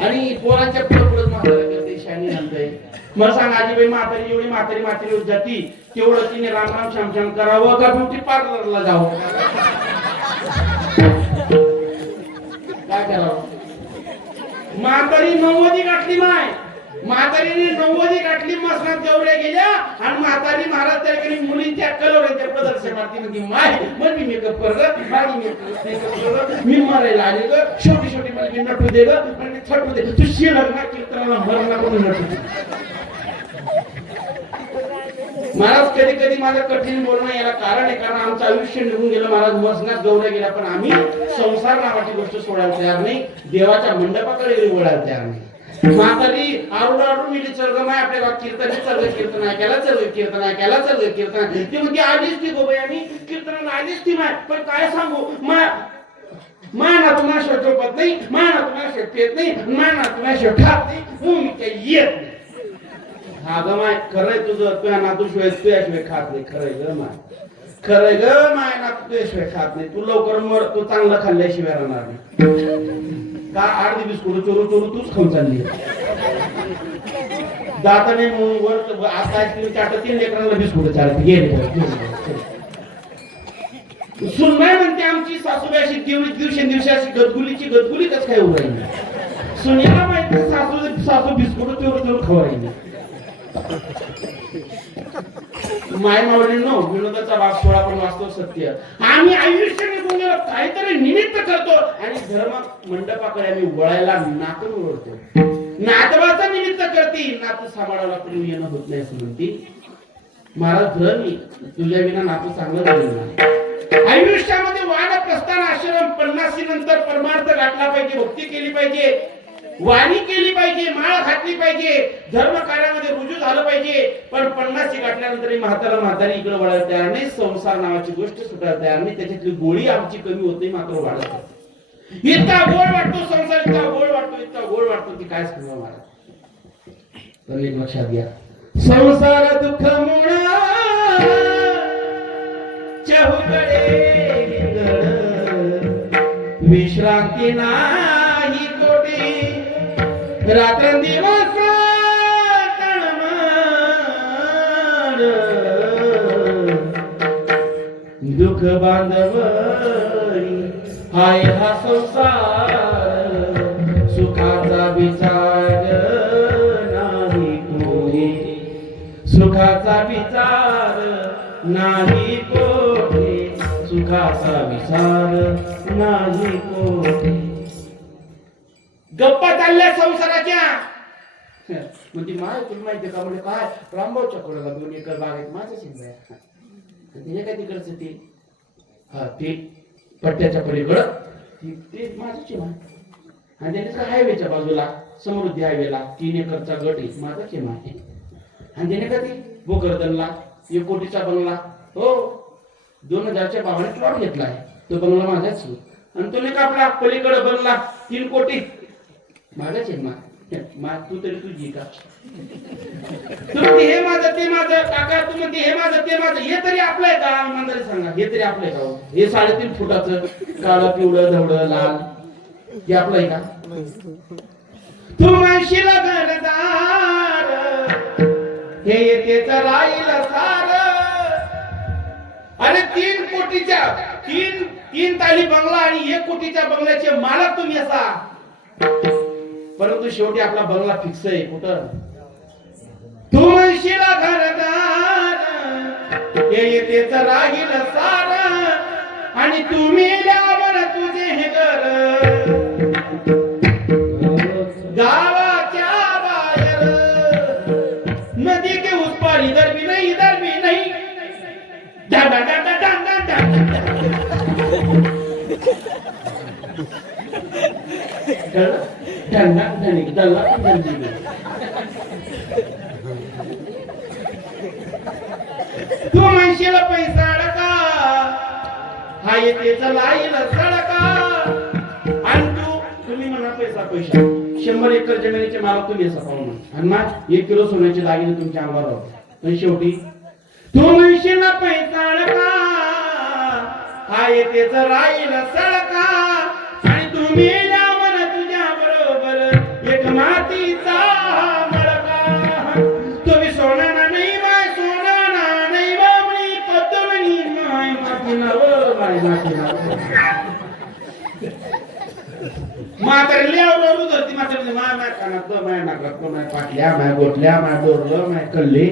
आणि पोरांच्या पुढे म्हातारा करते, शाईनी आणते. मला सांगा आजीबाई म्हातारी एवढी म्हातारी होत जाती तेवढं तिने राम राम श्याम श्याम करावं का ब्युटी पार्लरला जावं? काय करावं? म्हातारी 90 गाठली माय, म्हातारीने 90 गाठली, मसनात गवऱ्या गेल्या आणि म्हातारी महाराज त्याकडे मुलींच्या कलवऱ्यांच्या प्रदर्शनात म्हणती माय मग मी मेकअप कर ग, मी मरायला आले ग, शेवटी मला नटू दे ग. थट होते तू शिलक ना कीर्तनाला मरण करून नटतो. महाराज कधी कधी माझं कठीण बोलणं याला कारण आहे, कारण आमचं आयुष्य निघून गेलं महाराज, वसनात गौरव गेला, पण आम्ही संसार नावाची गोष्ट सोडायला तयार नाही, देवाच्या मंडपाकडे वळायला तयार नाही. म्हातारी आरडू मिली चल माय आपल्या गावात कीर्तन चल कीर्तन ऐकायला चल कीर्तन ऐकायला चल कीर्तन, ती म्हणजे आलीच ती गोबाई आणि कीर्तनाला आलीच ती माय, पण काय सांगू माय ना तुम्हाला शोधत नाही, माय ना तुम्हाला शोध येत नाही, माय ना तुम्हाला शोध खात नाही, मी काही येत नाही. हा ग माय खरंय तुझं, तुझ्या नातू शिवाय तुझ्याशिवाय खात नाही, खरंय ग माय, खरंय ग माय नातू तुझ्याशिवाय खात नाही, तू लवकर मर, तू चांगलं खाल्ल्याशिवाय राहणार नाही. का अर्धी बिस्कुट चोरू चोरू तूच खाऊन चालली, दाताने वर आता आईस्क्रीम चाटत 3 लेकरांना बिस्कुट चालत गेले. सुनबाई म्हणते आमची सासूबाई अशी दिवसेंदिवशी गदगुली कसं काय उरायली, सुनीला माहिती सासू बिस्कुट चोरू चोरू खवरायली. माय मावळींनो, विनोदाचा भाग 16 पण वास्तव सत्य. आम्ही आयुष्य निघून गेलो काहीतरी निमित्त करतो आणि धर्म मंडपाकडे आम्ही वळायला नातू ओढतो. नातवाचं निमित्त करते, नातू सांभाळायला कोणी येणं होत नाही असं म्हणते. महाराज धर्मी तुझ्या विना नातू चांगलं झालं ना. आयुष्यामध्ये वानप्रस्थान आश्रम 50 नंतर परमार्थ गाठला पाहिजे, भक्ती केली पाहिजे, वाणी केली पाहिजे, माळ घातली पाहिजे, धर्म कार्यामध्ये रुजू झालं पाहिजे. पण 50 गाठल्यानंतर म्हातारी इकडे वळायला तयार नाही, संसार नावाची गोष्ट सुटायला तयार नाही, त्याच्यातली गोळी आमची कमी होते मात्र वाढत. इतका गोड वाटतो संसार, इतका गोड वाटतो, इतका गोड वाटतो की काय सांगा मला. तर एक लक्षात घ्या, संसार दुःख मुळा चहुकडे विश्रांती नाही कोटी, रात्रंदिवस तळमळ दुःख बांधवरी हाय हा संसार, सुखाचा विचार नाही कोणी, सुखाचा विचार नाही कोणी, सुखाचा विचार नाही कोणी. गप्पा चालल्या संसाराच्या. म्हणजे तुला माहिती का, म्हणजे काय रामभाऊच्या कोणाला 2 एकर बाग आहेत, माझ्या शिंद्या तिने काय तिकडचं ते हा ते पट्ट्याच्या पलीकडं ते माझ्याची मा, आणि त्याने हायवेच्या बाजूला समृद्धी हायवेला 3 एकरचा गट आहे, माझा खेमा आहे. आणि त्याने का ते भोकरदनला 1 कोटीचा बंगला, हो 2000च्या भावाने प्लॉट घेतला आहे, तो बंगला माझाच आहे. आणि तो नाही का आपला पलीकडे बनला 3 कोटी माझाच आहे. तू तरी तुझी का, तू म्हणते हे माझं ते माझं, काका तू म्हणते हे माझं ते माझं, हे तरी आपलं आहे का, इमानदारी सांगा, हे तरी आपलं आहे का? हे 3.5 फुटाचं काळं पिवळं धवळं लाल हे आपलं आहे का? तू म्हणशील घरदार हे येतेच राहील सार, अरे 3 कोटीच्या 3 ताली बंगला आणि 1 कोटीच्या बंगल्याचे मालक तुम्ही असा, परंतु शेवटी आपला बंगला फिक्स आहे कुठं? तू म्हणशील घरदार हे येतेच राहील सार, आणि तुम्ही मेल्यावर तुझे हे घर गावाच्या बाहेर, नदी के उस पार इधर भी नहीं डा डा डा डा डा डा तू म्हणशील पैसा अडका हा येतेच लाईल सडका, आणि तुम्ही म्हणा पैसा 100 एकर जमिनीचे मालक तुम्ही असा पाहून आणि ना 1 किलो सोन्याचे दागिने तुमच्या अंगावर राहतो. पण शेवटी तू म्हणशील पैसा अडका हा येतेच राहील सडका, आणि तुम्ही तुझ्या बरोबर एक मातीचा मडका, तुम्ही सोना नाही माय सोना नाही बाबळी पद्मनी माय माती नव माय माती म्हातारी आवडू धरती, म्हातारी माय माय कानात माय नाकात माय पाटल्या माय गोटल्या माय डोरलं माय कल्ले.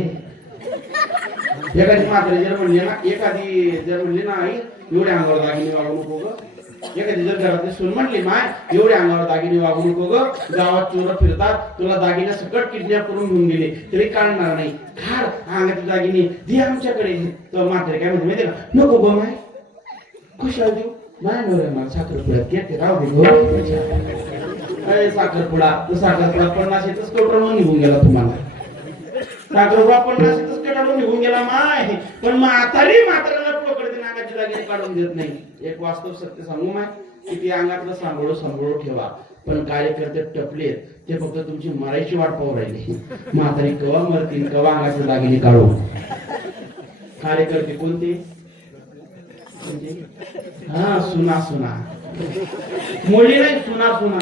एखादी म्हातारी जर म्हणली ना, एखादी जर म्हणली ना आई एवढ्या अंगावर दागिने वागू नको ग, एखादी जर घरातली सून म्हटली माय एवढे अंगावर दागिने वागू नको ग, गावात चोर फिरतात, तुला दागिने सकट किडनॅप करून घेऊन गेले तरी काढणार नाही, काढ अंगाचे दागिने दे आमच्याकडे. तर म्हातारी काय म्हणते माहिती का, नको गो माय, खुशाल देऊ नाही नवरे मला साखरपुड्यात घेते राहू दे. साखरपुडा तर साखरपुडा 50 कवटाळून निघून गेला तुम्हाला, साखरपुडा 50 कवटाळून निघून गेला माय. पण म्हाताऱ्याला पकडते नागाची दागिने काढून देत नाही. एक वास्तव सत्य सांगू माय, किती अंगातलं सांभाळू ठेवा, पण कार्यकर्ते टपलेत ते फक्त तुमची मरायची वाट पाहू राहिली. म्हातारी कवा मरतील कवा अंगाचे दागिने काढू. कार्यकर्ते कोणते, हा सुना सुना, मुली नाही सुना सुना.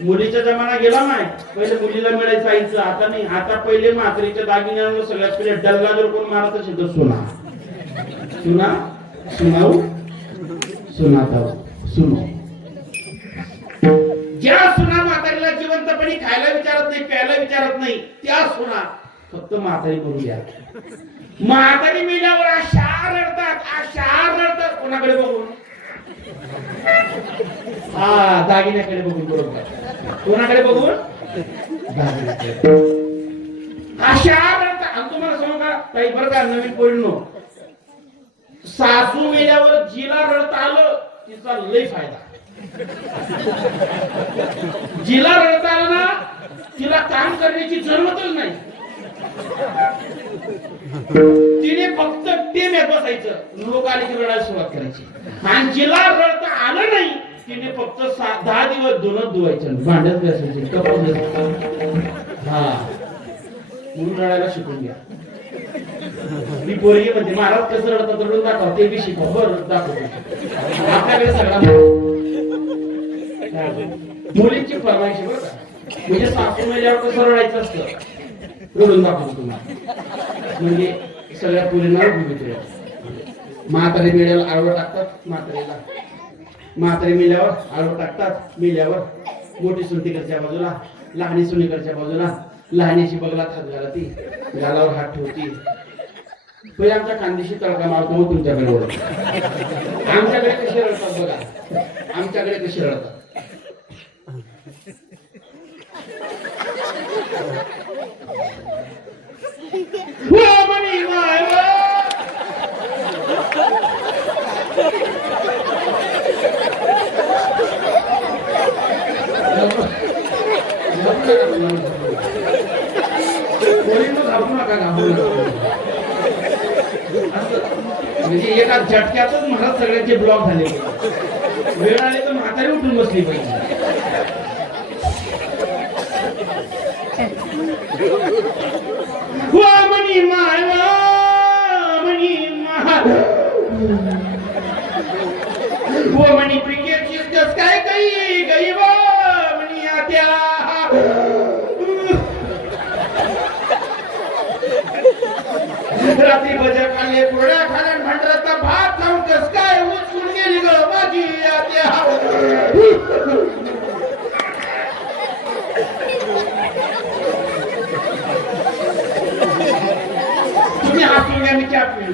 मुलीचा जमाना गेला माय, पहिले मुलीला मिळायचं आईचं, आता नाही. आता पहिले म्हातारीच्या दागिन्यांवर सगळ्यात पहिले डल्ला जर कोण मारत असेल तर सुना सुना सुनाऊ सुनाताऊ सुनो. ज्या सुना म्हातारीला जिवंतपणी खायला विचारत नाही, प्यायला विचारत नाही, त्या सुना फक्त म्हातारी म्हणून या. म्हातारी मेल्यावर अशा रडतात कोणाकडे बघून, हा दागिन्याकडे बघून. बरोबर, कोणाकडे बघून, दागिन्याकडे. अशा रडतात. आणि तुम्हाला सांगू का काही बरं का नवीन पोरींनो, सासू मेल्यावर जिला रडता आलं तिचा लय फायदा. जिला रडता आलं ना तिला काम करण्याची जरूरतच नाही. तिने फक्त टेम्यात बसायचं, लोक आले की रडायला सुरुवात करायची. आणि जिला रडता आलं नाही तिने फक्त 10 दिवस धुणं धुवायचं, भांड्यात बसायचे, कपडे. हा म्हणून रडायला शिकून घ्या. मी पोरगी म्हणते महाराज कसं रडतात रडून दाखवा, ते बी शिकवा. बरं दाखवतो आपल्याकडे सगळा मुलींची फरमाईश बरं का. म्हणजे सासू मेल्यावर कसं रडायचं असतं रडून दाखवतो तुम्हाला. म्हणजे सगळ्या पुरींना भूमित्र. म्हातारी मेल्यावर आडवं टाकतात, म्हातारी मेल्यावर आडवं टाकतात. मेल्यावर मोठी सून तिकडच्या बाजूला, लहानी सून इकडच्या बाजूला. लहानीची बगलात हात घालती, गालावर हात ठेवती. पहिले आमच्या खानदेशी तडका मारतो, मग तुमच्याकडे ओळख. आमच्याकडे कसे रडतात बघा, आमच्याकडे कसे रडतात. म्हणजे एका झटक्यातच महाराज सगळ्यांचे ब्लॉक झाले. वेळ आले तर म्हातारी उठून बसली पाहिजे. मणी मणी प्रिकेट कस काय गई गई मणी आत्या. रात्री बजा खाल्ले, पोळ्या खाल्या, भांडराचा भात खाऊन कस काय उचलून गेली ग माझी आत्या. तुम्ही हसून घ्या, मी चहा पिऊ.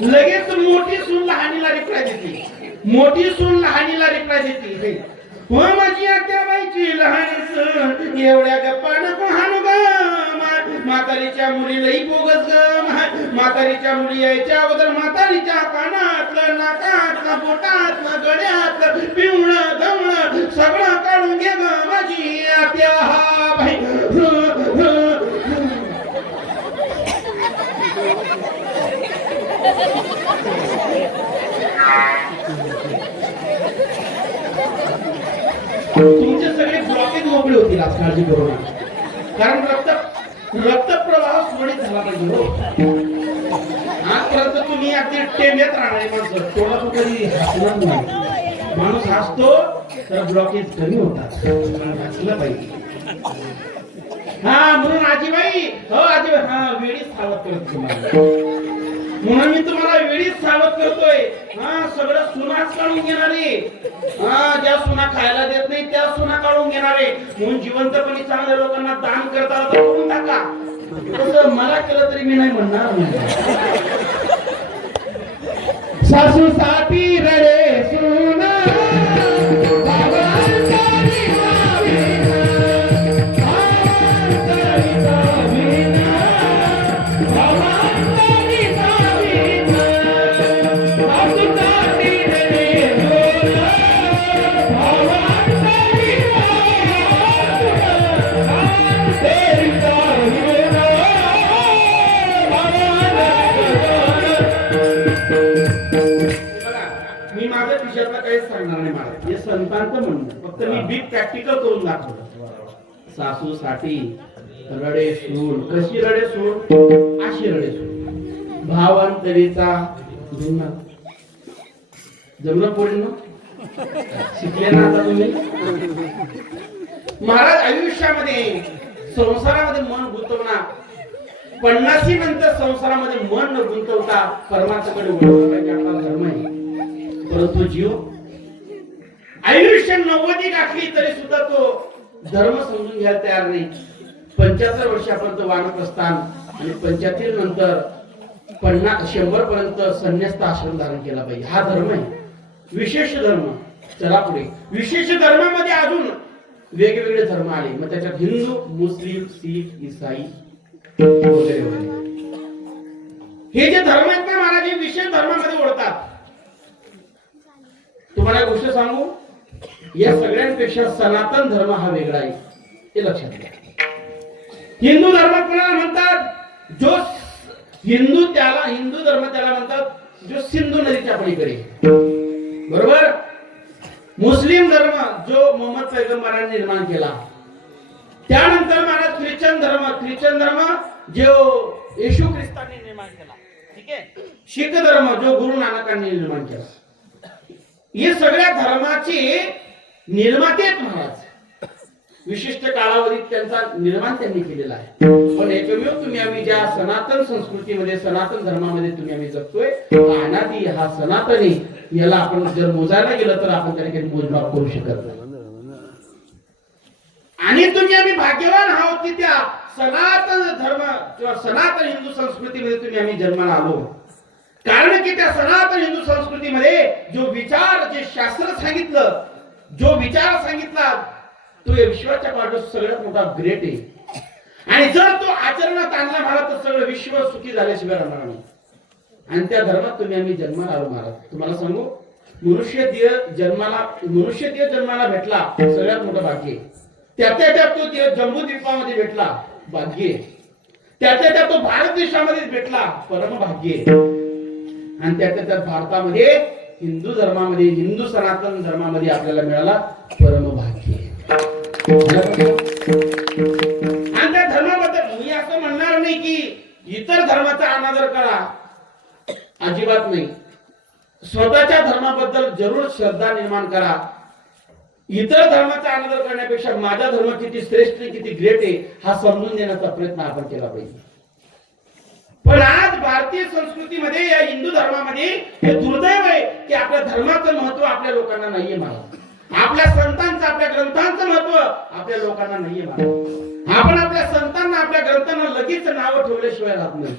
लगेच मोठी सून लहानीला रिप्लाय देते, मोठी सून लहानीला रिप्लाय देते. हो माझी आत्या बाईची लहान सून, एवढ्या गप्पा नको हाणू ग. म्हातारीच्या मुलीलाही बोगस ग. म्हातारीच्या मुली यायच्या अगोदर म्हातारीच्या कानातलं, नाकातलं, बोटातलं, गड्यातलं पिवळं धवळं सगळं काढून घे ग माझी आत्या बाई. तुमचे सगळे ब्लॉकेज मोकळे होतील आज, काळजी करू नका. कारण रक्तप्रवाह सुरळीत झाला पाहिजे. आजपर्यंत तुम्ही अगदी टेम्यात राहणारे माणसं, तोंडातून कधी हसणार नाही. माणूस हसतो तर ब्लॉकेज कमी होतात. हसलं पाहिजे. हा म्हणून आजीबाई, हो आजीबाई, हा वेळीच सावध करत तुम्हाला. म्हणून मी तुम्हाला वेळीच सावध करतोय. सगळं सुनाच काढून घेणारे, ज्या सुना खायला देत नाही त्या सुना काढून घेणारे. म्हणून जिवंतपणी चांगल्या लोकांना दान करता तर करून टाका. तसं मला केलं तरी मी नाही म्हणणार नाही. सासूसाठी रडे सुना मी माझ्या टीचरला काहीच सांगणार नाही. मला हे संतांचं म्हणणं, फक्त मी बिग प्रॅक्टिकल करून दाखवलं. सासूसाठी रडे सून, कशी रडे सून, अशी रडे सून. भावांतरीचा जमलं पडेल ना, शिकले ना आता तुम्ही. महाराज आयुष्यामध्ये संसारामध्ये मन गुंतवणार, 50 नंतर संसारामध्ये मन न गुंतवता परमार्थाकडे वळवलं पाहिजे, आपला धर्म आहे. परंतु जीव आयुष्य 90 गाठली तरी सुद्धा तो धर्म समजून घ्यायला तयार नाही. 75 वर्षापर्यंत वानप्रस्थान आणि 75 नंतर 50-100 पर्यंत संन्यास्त आश्रम धारण केला पाहिजे. हा धर्म आहे, विशेष धर्म. चला पुढे. विशेष धर्मामध्ये अजून वेगवेगळे धर्म आले. मग त्याच्यात हिंदू, मुस्लिम, शीख, ईसाई वगैरे वगैरे. हे जे धर्म आहेत ना महाराज, हे विशेष धर्मामध्ये ओढतात. तुम्हाला एक गोष्ट सांगू, या सगळ्यांपेक्षा सनातन धर्म हा वेगळा आहे, हे लक्षात घ्या. हिंदू धर्म कोणाला म्हणतात? जो हिंदू धर्म त्याला म्हणतात जो सिंधू नदीच्या पलीकडे, बरोबर. मुस्लिम धर्म जो मोहम्मद पैगंबरांनी निर्माण केला. त्यानंतर महाराज ख्रिश्चन धर्म जो येशू ख्रिस्तांनी निर्माण केला, ठीक आहे. शीख धर्म जो गुरु नानकांनी निर्माण केला. हे सगळ्या धर्माचे निर्माते आहेत महाराज. विशिष्ट कालावधीत त्यांचा निर्माण त्यांनी केलेला आहे. पण एकमेव तुम्ही आम्ही ज्या सनातन संस्कृतीमध्ये, सनातन धर्मामध्ये तुम्ही आम्ही जगतोय, हा अनादी, हा सनातनी, याला आपण जर मोजायला गेलं तर आपण त्याने काही मोजमाप करू शकत नाही. आणि तुम्ही आम्ही भाग्यवान आहोत की त्या सनातन धर्म किंवा सनातन हिंदू संस्कृतीमध्ये तुम्ही आम्ही जन्माला आलो. कारण की त्या सनातन हिंदू संस्कृतीमध्ये जो विचार, जे शास्त्र सांगितलं, जो विचार सांगितला, तो या विश्वाच्या पाठीवर सगळ्यात मोठा ग्रेट आहे. आणि जर तो आचरणात आणला महाराज तर सगळं विश्व सुखी झाल्याशिवाय राहणार नाही. आणि त्या धर्मात तुम्ही आम्ही जन्माला आलो महाराज. तुम्हाला सांगू, मनुष्य देह जन्माला भेटला सगळ्यात मोठं भाग्य. त्यात तो देह जम्बूद्वीपामध्ये भेटला, भाग्य. त्यात तो भारत देशामध्ये भेटला, परम भाग्य. आणि त्यात भारतामध्ये हिंदू धर्मामध्ये, हिंदू सनातन धर्मामध्ये आपल्याला मिळाला परम भाग्य. आणि त्या धर्माबद्दल मी असं म्हणणार नाही की इतर धर्माचा अनादर करा, अजिबात नाही. स्वतःच्या धर्माबद्दल जरूर श्रद्धा निर्माण करा. इतर धर्माचा अनादर करण्यापेक्षा माझा धर्म किती श्रेष्ठ, किती ग्रेट आहे हा समजून देण्याचा प्रयत्न आपण केला पाहिजे. पण आज भारतीय संस्कृतीमध्ये, या हिंदू धर्मामध्ये हे दुर्दैव आहे की आपल्या धर्माचं महत्व आपल्या लोकांना नाहीये माहित. आपल्या संतांचं, आपल्या ग्रंथांचं महत्व आपल्या लोकांना नाहीये माहित. आपण आपल्या संतांना, आपल्या ग्रंथांना लगेच नाव ठेवल्याशिवाय राहत नाही.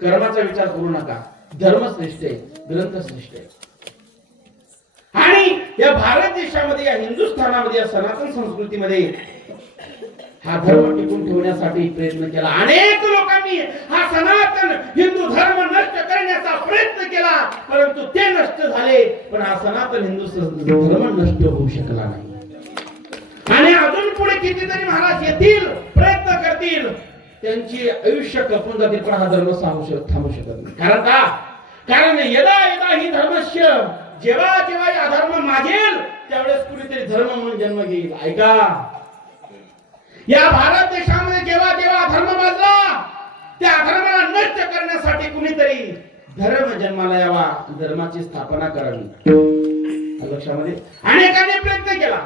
कर्माचा विचार करू नका. धर्म श्रेष्ठ आहे, ग्रंथ श्रेष्ठ आहे. आणि या भारत देशामध्ये, या हिंदुस्थानामध्ये, या सनातन संस्कृतीमध्ये हा धर्म टिकून ठेवण्यासाठी प्रयत्न केला. अनेक लोकांनी हा सनातन हिंदू धर्म नष्ट करण्याचा प्रयत्न केला, परंतु ते नष्ट झाले. पण हा सनातन हिंदू धर्म नष्ट होऊ शकला नाही. आणि अजून पुढे कितीतरी महाराज येतील, प्रयत्न करतील, त्यांची आयुष्य कपून जातील, पण हा धर्म थांबू शकत नाही. कारण का? कारण यदा यदा ही धर्मस्य, जेव्हा जेव्हा हा धर्म मागेल त्यावेळेस कुणीतरी धर्म म्हणून जन्म घेईल. ऐका, या भारत देशामध्ये जेव्हा जेव्हा धर्म माजला, त्या धर्माला नष्ट करण्यासाठी कुणीतरी धर्म जन्माला यावा, धर्माची स्थापना करावी. लक्षामध्ये अनेकांनी प्रयत्न केला.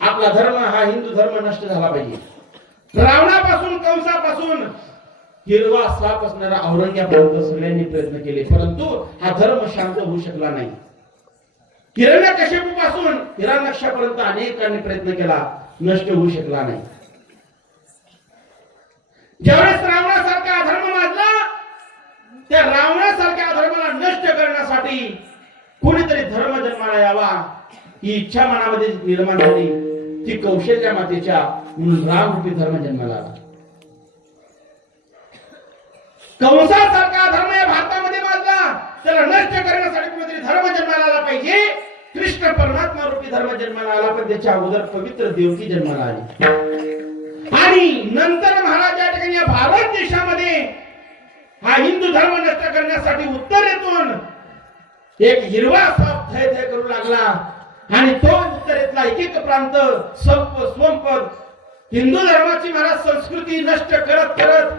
आपला धर्म, हा हिंदू धर्म नष्ट झाला पाहिजे. रावणापासून, कंसापासून हिरवा साप असणारा औरंग्यापर्यंत सगळ्यांनी प्रयत्न केले, परंतु हा धर्म शांत होऊ शकला नाही. हिरण्यकश्यपूपासून हिरण्यकश्यपापर्यंत अनेकांनी प्रयत्न केला, नष्ट होऊ शकला नाही. ज्यावेळेस रावणासारखा अधर्म माजला, त्या रावणासारख्या अधर्माला नष्ट करण्यासाठी कोणीतरी धर्म जन्माला यावा ही इच्छा मनामध्ये निर्माण झाली. ती कौशल्या मातेच्या म्हणून रामरूपी धर्म जन्माला आला. कंसासारखा धर्म या भारतामध्ये माजला, त्याला नष्ट करण्यासाठी कोणीतरी धर्म जन्माला आला पाहिजे. कृष्ण परमात्मा रूपी धर्म जन्माला आला, पण त्याच्या अगोदर पवित्र देवकी जन्माला आली. आणि नंतर महाराज या ठिकाणी या भारत देशामध्ये हा हिंदू धर्म नष्ट करण्यासाठी उत्तरेतून एक हिरवा साप थय थय करू लागला. आणि तो उत्तरेतला एक एक प्रांत स्वंपद हिंदू धर्माची महाराज संस्कृती नष्ट करत करत,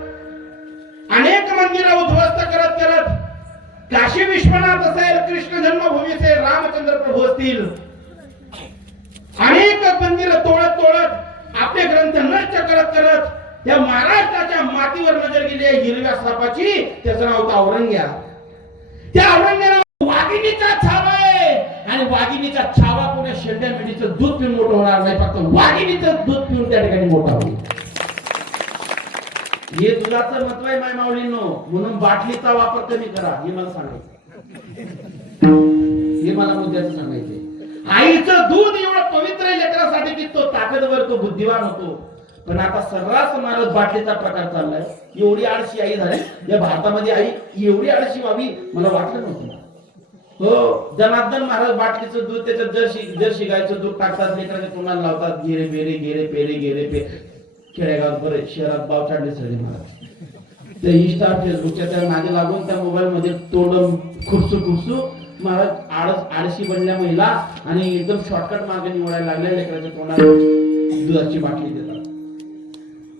अनेक मंदिरं उद्ध्वस्त करत करत, काशी विश्वनाथ असेल, कृष्ण जन्मभूमी असेल, रामचंद्र प्रभू असतील, अनेक मंदिरं तोडत तोडत, आपले ग्रंथ नष्ट करत करत या महाराष्ट्राच्या मातीवर नजर गेली आहे हिरव्या सापाची. त्याचं नाव होतं औरंग्या. त्या औरंग्याला वाघिणीचा छावा आहे, आणि वाघिणीचा छावा कोण्या शेंड्या मेंढीचं दूध पिऊन मोठं होणार नाही, फक्त वाघिणीचं दूध पिऊन त्या ठिकाणी मोठा होईल. हे दुधाचं महत्व आहे माय माऊलींनो. म्हणून बाटलीचा वापर कमी करा, हे मला सांगायचं. हे मला मुद्द्याचं सांगायचंय. आईचं दूध एवढं पवित्र आहे लेकरासाठी की तो ताकदवर, तो बुद्धिवान होतो. पण आता सर्रास महाराज बाटलीचा प्रकार चाललाय. एवढी आळशी आई झाली या भारतामध्ये. आई एवढी आळशी व्हावी मला वाटलं नव्हतं. हो, जनार्दन महाराज बाटलीचं दूध, त्याच्यात जर्सी गायचं दूध टाकतात, लेकराच्या तोंडाला लावतात, गेरे बेरे गेरे पेरे गेरे पे. खेडेगावात बरे, शहरात बाव चाडले सगळे महाराज. ते इंस्टा फेसबुकच्या त्या नादी लागून त्या मोबाईल मध्ये तोंड खुरसू खुरसू महाराज आळशी बनल्या महिला, आणि एकदम शॉर्टकट मार्ग निवडायला लागल्या. लेकराच्या तोंडाला दुधाची बाटली देतात.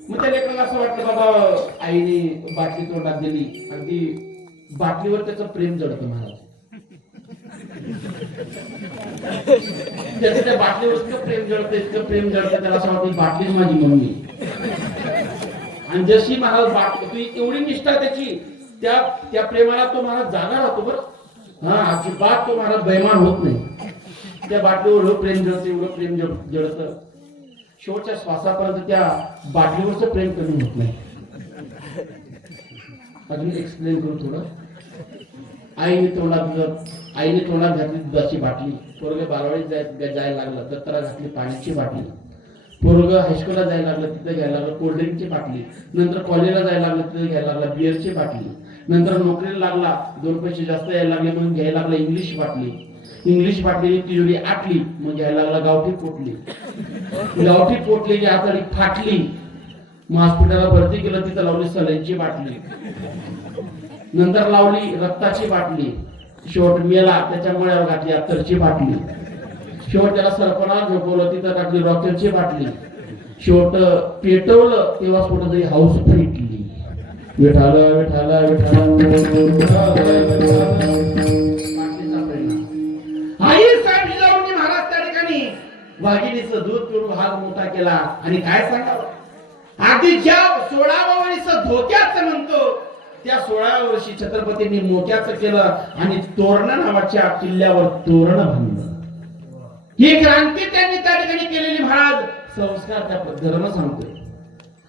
मग त्या लेकराला असं वाटलं बाबा आईने बाटली तोंडात दिली, अगदी बाटलीवर त्याचं प्रेम जडतं महाराज. त्याच्या त्या बाटलीवर इतकं प्रेम जडतं, इतकं प्रेम जडतं, त्याला असं वाटतं बाटलीच माझी मम्मी. आणि जशी महाराज बाटली, एवढी निष्ठा त्याची, त्या प्रेमाला तो महाराज जागा राहतो बरं. हा, अजिबात तो महाराज बेईमान होत नाही. त्या बाटलीवर एवढं प्रेम जडतं, एवढं प्रेम जडतं, शेवटच्या श्वासापर्यंत त्या बाटलीवरचं प्रेम कमी होत नाही. अजून एक्सप्लेन करू थोडं. आईने तोंडात घातली दुधाची बाटली. पोरग बालवाडीत जायला लागलं, दत्तरा घातली पाण्याची बाटली. पोरग हायस्कूलला जायला लागलं, तिथे घ्यायला लागलं कोल्ड्रिंकची बाटली. नंतर कॉलेजला जायला लागलं, तिथे घ्यायला लागला बिअरची बाटली. नंतर नोकरीला लागला, 2 पैसे जास्त यायला लागले म्हणून घ्यायला लागला इंग्लिश बाटली. इंग्लिश बाटली तिजोरी आटली, मग घ्यायला लागला गावठी पोटली. गावठी पोटली हाताळी फाटली, मग हॉस्पिटलला भरती केलं, तिथं लावली सलाईनची बाटली. नंतर लावली रक्ताची बाटली. शेवट मेला, त्याच्या मुळ्यावर घातली अत्तरची बाटली. शेवट त्याला सरपणाला झोपवलं, तिथं टाकली रॉकेलची बाटली. शेवट पेटवलं तेव्हा कुठं तरी हाऊस फिटली. विठाला विठाला विठाला. आई साहेब जिजाऊंनी महाराज त्या ठिकाणी वाघिणीचं दूध पिऊन भाग मोठा केला. आणि काय सांगावं, अगदी ज्या 16व्या वर्षी धोक्याचं म्हणतो, त्या 16व्या वर्षी छत्रपतींनी मोक्याचं केलं आणि तोरणा नावाच्या किल्ल्यावर तोरण बांधलं. ही क्रांती त्यांनी त्या ठिकाणी केलेली महाराज. संस्कार त्या धर्म सांगतोय.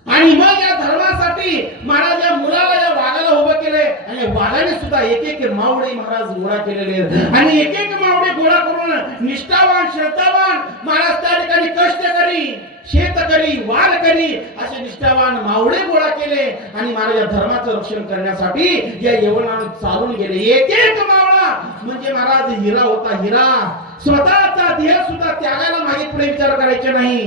आणि मग या धर्मासाठी महाराज या मुलाला, या वाघाला उभं केलंय. आणि वाघाने सुद्धा एक मावळे महाराज गोळा केलेले, आणि एक मावळे गोळा करून निष्ठावान श्रद्धावान महाराज त्या ठिकाणी कष्टकरी, शेतकरी, वारकरी असे निष्ठावान मावळे गोळा केले. आणि महाराज या धर्माचं रक्षण करण्यासाठी या यवनाने चालून गेले. एक मावळा म्हणजे महाराज हिरा होता, हिरा. स्वतःचा देह सुद्धा त्यागायला मागे पुढे विचार करायचे नाही.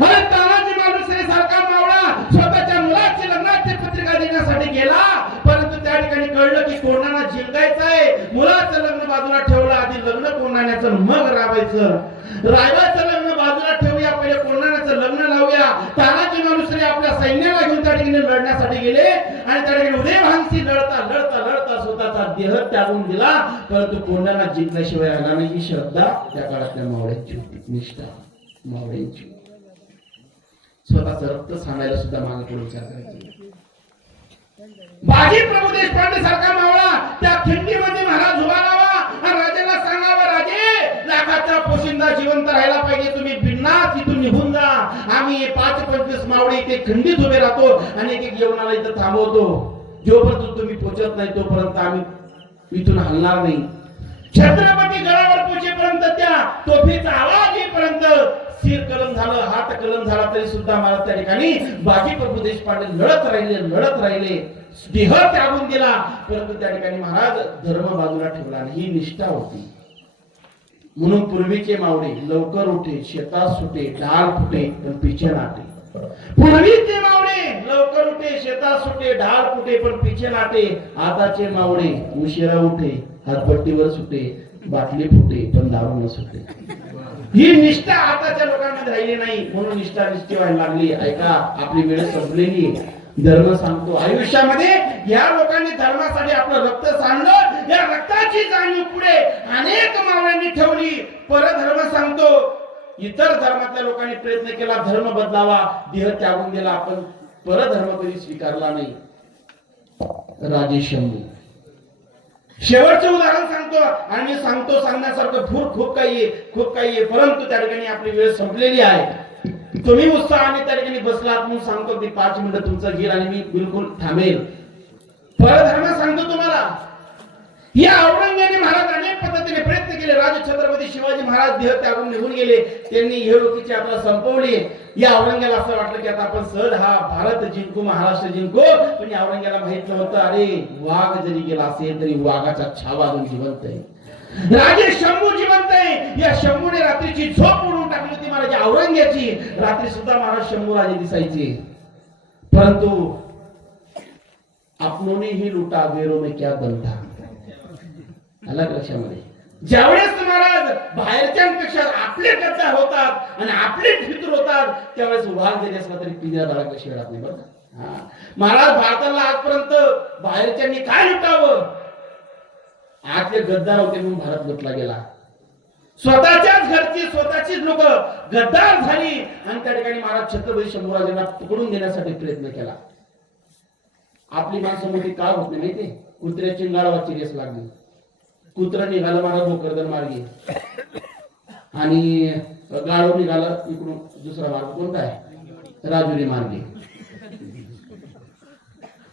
अरे तानाजी मालुसरे सारखा मावळा स्वतःच्या मुलाची लग्नाची पत्रिका देण्यासाठी गेला, परंतु त्या ठिकाणी कळलं की कोणाला जिंकायचं आहे. मुलाचं लग्न बाजूला ठेवलं, आधी लग्न कोणाण्याचं मग राबायचं. रायबाचं लग्न बाजूला ठेवूया, पहिले कोणाण्याचं लग्न लावूया. तानाजी मालुसरे आपल्या सैन्याला घेऊन त्या ठिकाणी लढण्यासाठी गेले, आणि त्या ठिकाणी उदयभानशी लढता लढता लढता स्वतःचा देह त्यागून दिला, परंतु कोणाला जिंकल्याशिवाय आला नाही. ही श्रद्धा त्या काळातल्या मावळ्यांची होती, निष्ठा मावळ्यांची. स्वतःच रक्त सांगायला सुद्धा मागे पुढे विचार करायचे. बाजी प्रभू देशपांडे सारखा मावळा त्या खिंडीमध्ये महाराज उभा राहावा आणि राजाला सांगावा, राजे लाखाचा पोशिंदा जिवंत राहायला पाहिजे, तुम्ही बिननाथ इथून निघून जा, आम्ही 5-25 मावळे इथे खिंडीत उभे राहतो आणि एक जेवणाला इथं थांबवतो, जोपर्यंत तुम्ही पोचत नाही तोपर्यंत आम्ही इथून हलणार नाही. छत्रपती गडावर पोचेपर्यंत त्या तोफीचा आवाज येईपर्यंत सिर कलम झालं, हात कलम झाला तरी सुद्धा मला त्या ठिकाणी बाजी प्रभू देशपांडे लढत राहिले, देह त्यागून दिला, परंतु त्या ठिकाणी महाराज धर्म बाजूला ठेवला नाही. ही निष्ठा होती. म्हणून पूर्वीचे मावळे लवकर उठे, शेतात सुटे, ढाल फुटे पण पिछे नाटे. पूर्वीचे मावळे लवकर उठे, शेतात सुटे, ढाल फुटे पण पिछे नाटे. आताचे मावळे उशिरा उठे, हातपट्टीवर सुटे, बाटली फुटे पण दारू न सुटे. ही निष्ठा आताच्या लोकांमध्ये राहिली नाही, म्हणून निष्ठा निष्ठी व्हायला लागली. ऐका, आपली वेळ संपलेली. धर्म सांगतो आयुष्यामध्ये या लोकांनी धर्मासाठी आपलं रक्त सांडलं, या रक्ताची जाणीव पुढे अनेक मावळ्यांनी ठेवली. परधर्म सांगतो, इतर धर्मातल्या लोकांनी प्रयत्न केला धर्म बदलावा, देह त्यागून दिला, आपण परधर्म कधी स्वीकारला नाही. राजे शंभू शेवटचं उदाहरण सांगतो आणि मी सांगण्यासारखं खूप काही आहे, परंतु त्या ठिकाणी आपली वेळ संपलेली आहे. तुम्ही उत्साहाने त्या ठिकाणी बसलात म्हणून सांगतो की 5 मिनिटं तुमचं गीर आणि मी बिलकुल थांबेल. परधर्म सांगतो तुम्हाला, या औरंगजेबाने महाराज अनेक पद्धतीने प्रयत्न केले. राजे छत्रपती शिवाजी महाराज देह त्यागून निघून गेले, त्यांनी हे लोकीची यात्रा संपवली. या औरंगजेबाला असं वाटलं की आता आपण सहज हा भारत जिंकू, महाराष्ट्र जिंकू, पण या औरंगजेबाला माहित नव्हतं, अरे वाघ जरी गेला असेल तरी वाघाचा छावा अजून जिवंत आहे. राजे शंभू जिवंत आहे. या शंभूने रात्रीची झोप उडवून टाकली होती महाराज औरंगजेबाची. रात्री सुद्धा महाराज शंभू राजे दिसायचे, परंतु आपनोने ही लुटा गैरों में क्या दम था. अलग लक्षामध्ये ज्यावेळेस महाराज बाहेरच्यांपेक्षा आपले गद्दार होतात आणि आपले फितूर होतात, त्यावेळेस वाघ जरी असला तरी पिंजरा धडकला शिवरात नाही. बरं महाराज भारताला आजपर्यंत बाहेरच्यांनी काय लुटावं, आतले गद्दार होते म्हणून भारत लुटला गेला. स्वतःच्याच घरची स्वतःचीच लोक गद्दार झाली आणि त्या ठिकाणी महाराज छत्रपती शंभूराजांना पकडून देण्यासाठी प्रयत्न केला. आपली माणसं मोठी का होत नाही माहिती, कुत्र्याची गाढवाची रेस लागली. कुत्र निघालं महाराज भोकरदन मार्गे आणि गाढव निघालं इकडून दुसरा मार्ग कोणता आहे, राजुरी मार्गे.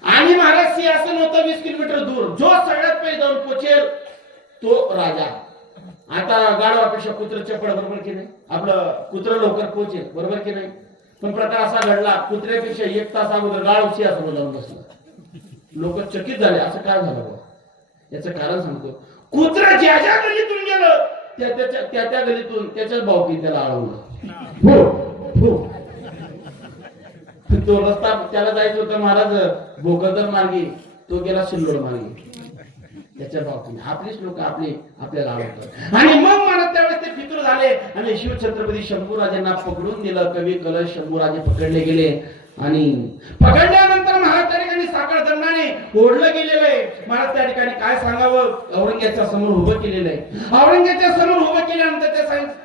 आणि महाराज सिंहासन होतं 20 किलोमीटर दूर, जो सगळ्यात पहिले जाऊन पोचेल तो राजा. आता गाढवापेक्षा कुत्र चपळ, बरोबर की नाही, आपलं कुत्र लवकर पोहोचेल, बरोबर की नाही. पण प्रकार असा घडला, कुत्र्यापेक्षा 1 तास अगोदर गाढव सिंहासनावर जाऊन बसला. लोक चकित झाले, असं काय झालं. याचं कारण सांगतो. कुत्रा ज्या गलीतून गेलं त्या गलीतून त्याच्याच भावकी त्याला अडवलं. तो रस्ता त्याला जायचं होतं महाराज भोकरदन मार्गे, तो गेला सिल्लोड मार्गे. त्याच्या भावकीने आपलीच लोक आपल्याला आवडतात. आणि मग मला त्यावेळेस ते फितूर झाले आणि शिवछत्रपती शंभूराजांना पकडून दिलं. कवी कलश शंभूराजे पकडले गेले आणि पकडल्यानंतर महाराज त्या ठिकाणी साखर दंडाने ओढलं गेलेलं आहे. महाराज त्या ठिकाणी काय सांगावं, औरंगजेबाच्या समोर उभं केलेलं आहे. औरंगजेबाच्या समोर उभं केल्यानंतर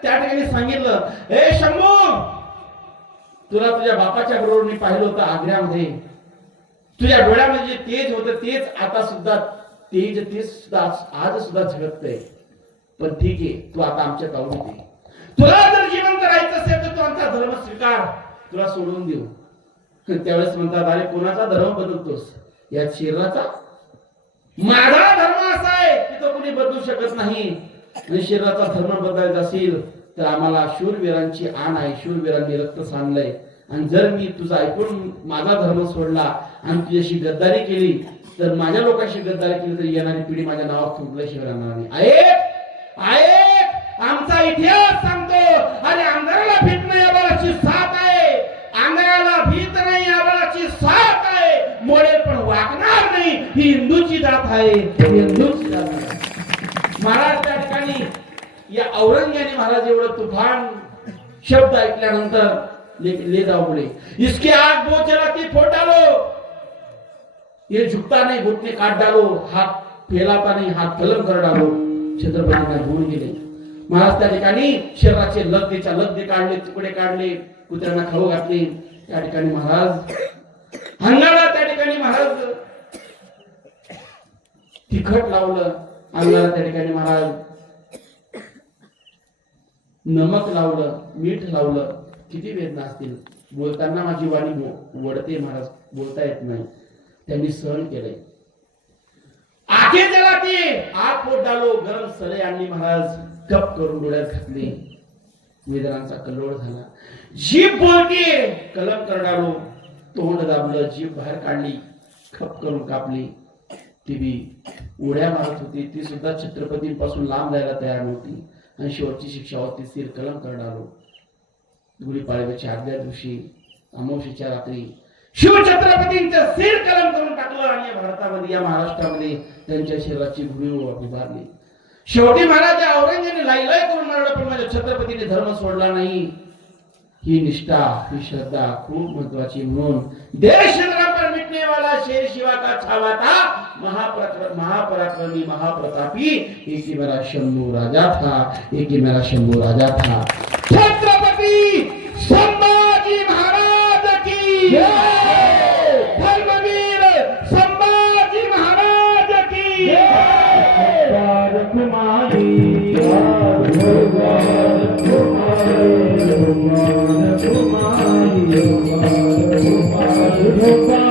त्या ठिकाणी सांगितलं, हे शंभू, तुला तुझ्या बापाच्या बरोबर मी पाहिलं होतं आग्र्यामध्ये, तुझ्या डोळ्यामध्ये जे तेज होतं तेच आता सुद्धा आज सुद्धा झळकतंय. पण ठीक आहे, तू आता आमच्या तावडीत आहे. तुला जर जिवंत राहायचं असेल तर तू आमचा धर्म स्वीकार, तुला सोडून देऊ. त्यावेळेस म्हणतात, अरे कोणाचा धर्म बदलतोस, या शरीराचा. माझा धर्म असा आहे की तो कोणी बदलू शकत नाही. आणि शरीराचा धर्म बदलायचा असेल तर आम्हाला शूरवीरांची आण आहे, शूरवीरांनी रक्त सांडलंय. आणि जर मी तुझा ऐकून माझा धर्म सोडला आणि तुझ्याशी गद्दारी केली तर माझ्या लोकांशी गद्दारी केली तर येणारी पिढी माझ्या नावात थुंकल्याशिवाय राहणार नाही. आमचा इतिहास सांगतो, अरे आंध्राला भीत नाही आबाळाची साथ आहे, आंध्राला भीत नाही आबाळाची साथ आहे, मोडे पण वागणार नाही, ही हिंदूची जात आहे, हिंदूची जात आहे. महाराज त्या ठिकाणी या औरंगजेबाने महाराज एवढं तुफान शब्द ऐकल्यानंतर ले जाओ बोले, इसके आग बहुत जलाती फोड़ डालो, ये झुकता नहीं घुटने काट डालो, हाथ फैलाता नहीं हाथ कलम कर डालो. छत्रपतींना घेऊन गेले महाराज. त्या ठिकाणी शरीराचे लगदे काढले, तुकडे काढले, कुत्र्यांना खाऊ घातले. त्या ठिकाणी महाराज हंगाला त्या ठिकाणी महाराज तिखट लावलं अंगाला त्या ठिकाणी महाराज, नमक लावलं, मीठ लावलं. किती वेदना असतील. बोलताना माझी वाणी वडते महाराज, बोलता येत नाही. त्यांनी सहन केलंय. आखे त्याला ते आग पोट डालो, गरम सले आणली महाराज, कप करून डोळ्यात घातले. वेदनांचा कल्लोळ झाला. जीभ बोलते, कलम करडालो, तोंड दाबलं, जीभ बाहेर काढली, खप करून कापली. ती बी उड्या मारत होती. ती सुद्धा छत्रपतींपासून लांब जायला तयार नव्हती. आणि शेवटची शिक्षा होती सिर कलम करडालो. गुढीपाडव्याच्या आदल्या दिवशी अमावस्येच्या रात्री शिवछत्रपतींचं सिर कलम करून टाकलं. आणि या भारतामध्ये, या महाराष्ट्रामध्ये त्यांच्या शरीराची भूमी उभारली. शेवटी महाराज औरंगजेबाने लाईलाय करून मारलं, पण माझ्या छत्रपतीने धर्म सोडला नाही. ही निष्ठा, ही श्रद्धा खूप महत्वाची. म्हणून देश पर मिटने वाला शेर शिवा का छावा था, महापराक्रमी महाप्रतापी, एक ही मेरा शंभू राजा था, एक ही मेरा शंभू राजा था. छत्रपती संभाजी महाराज की जय. धर्मवीर संभाजी महाराज की जय. भारत माई, भारत माई, भारत माई.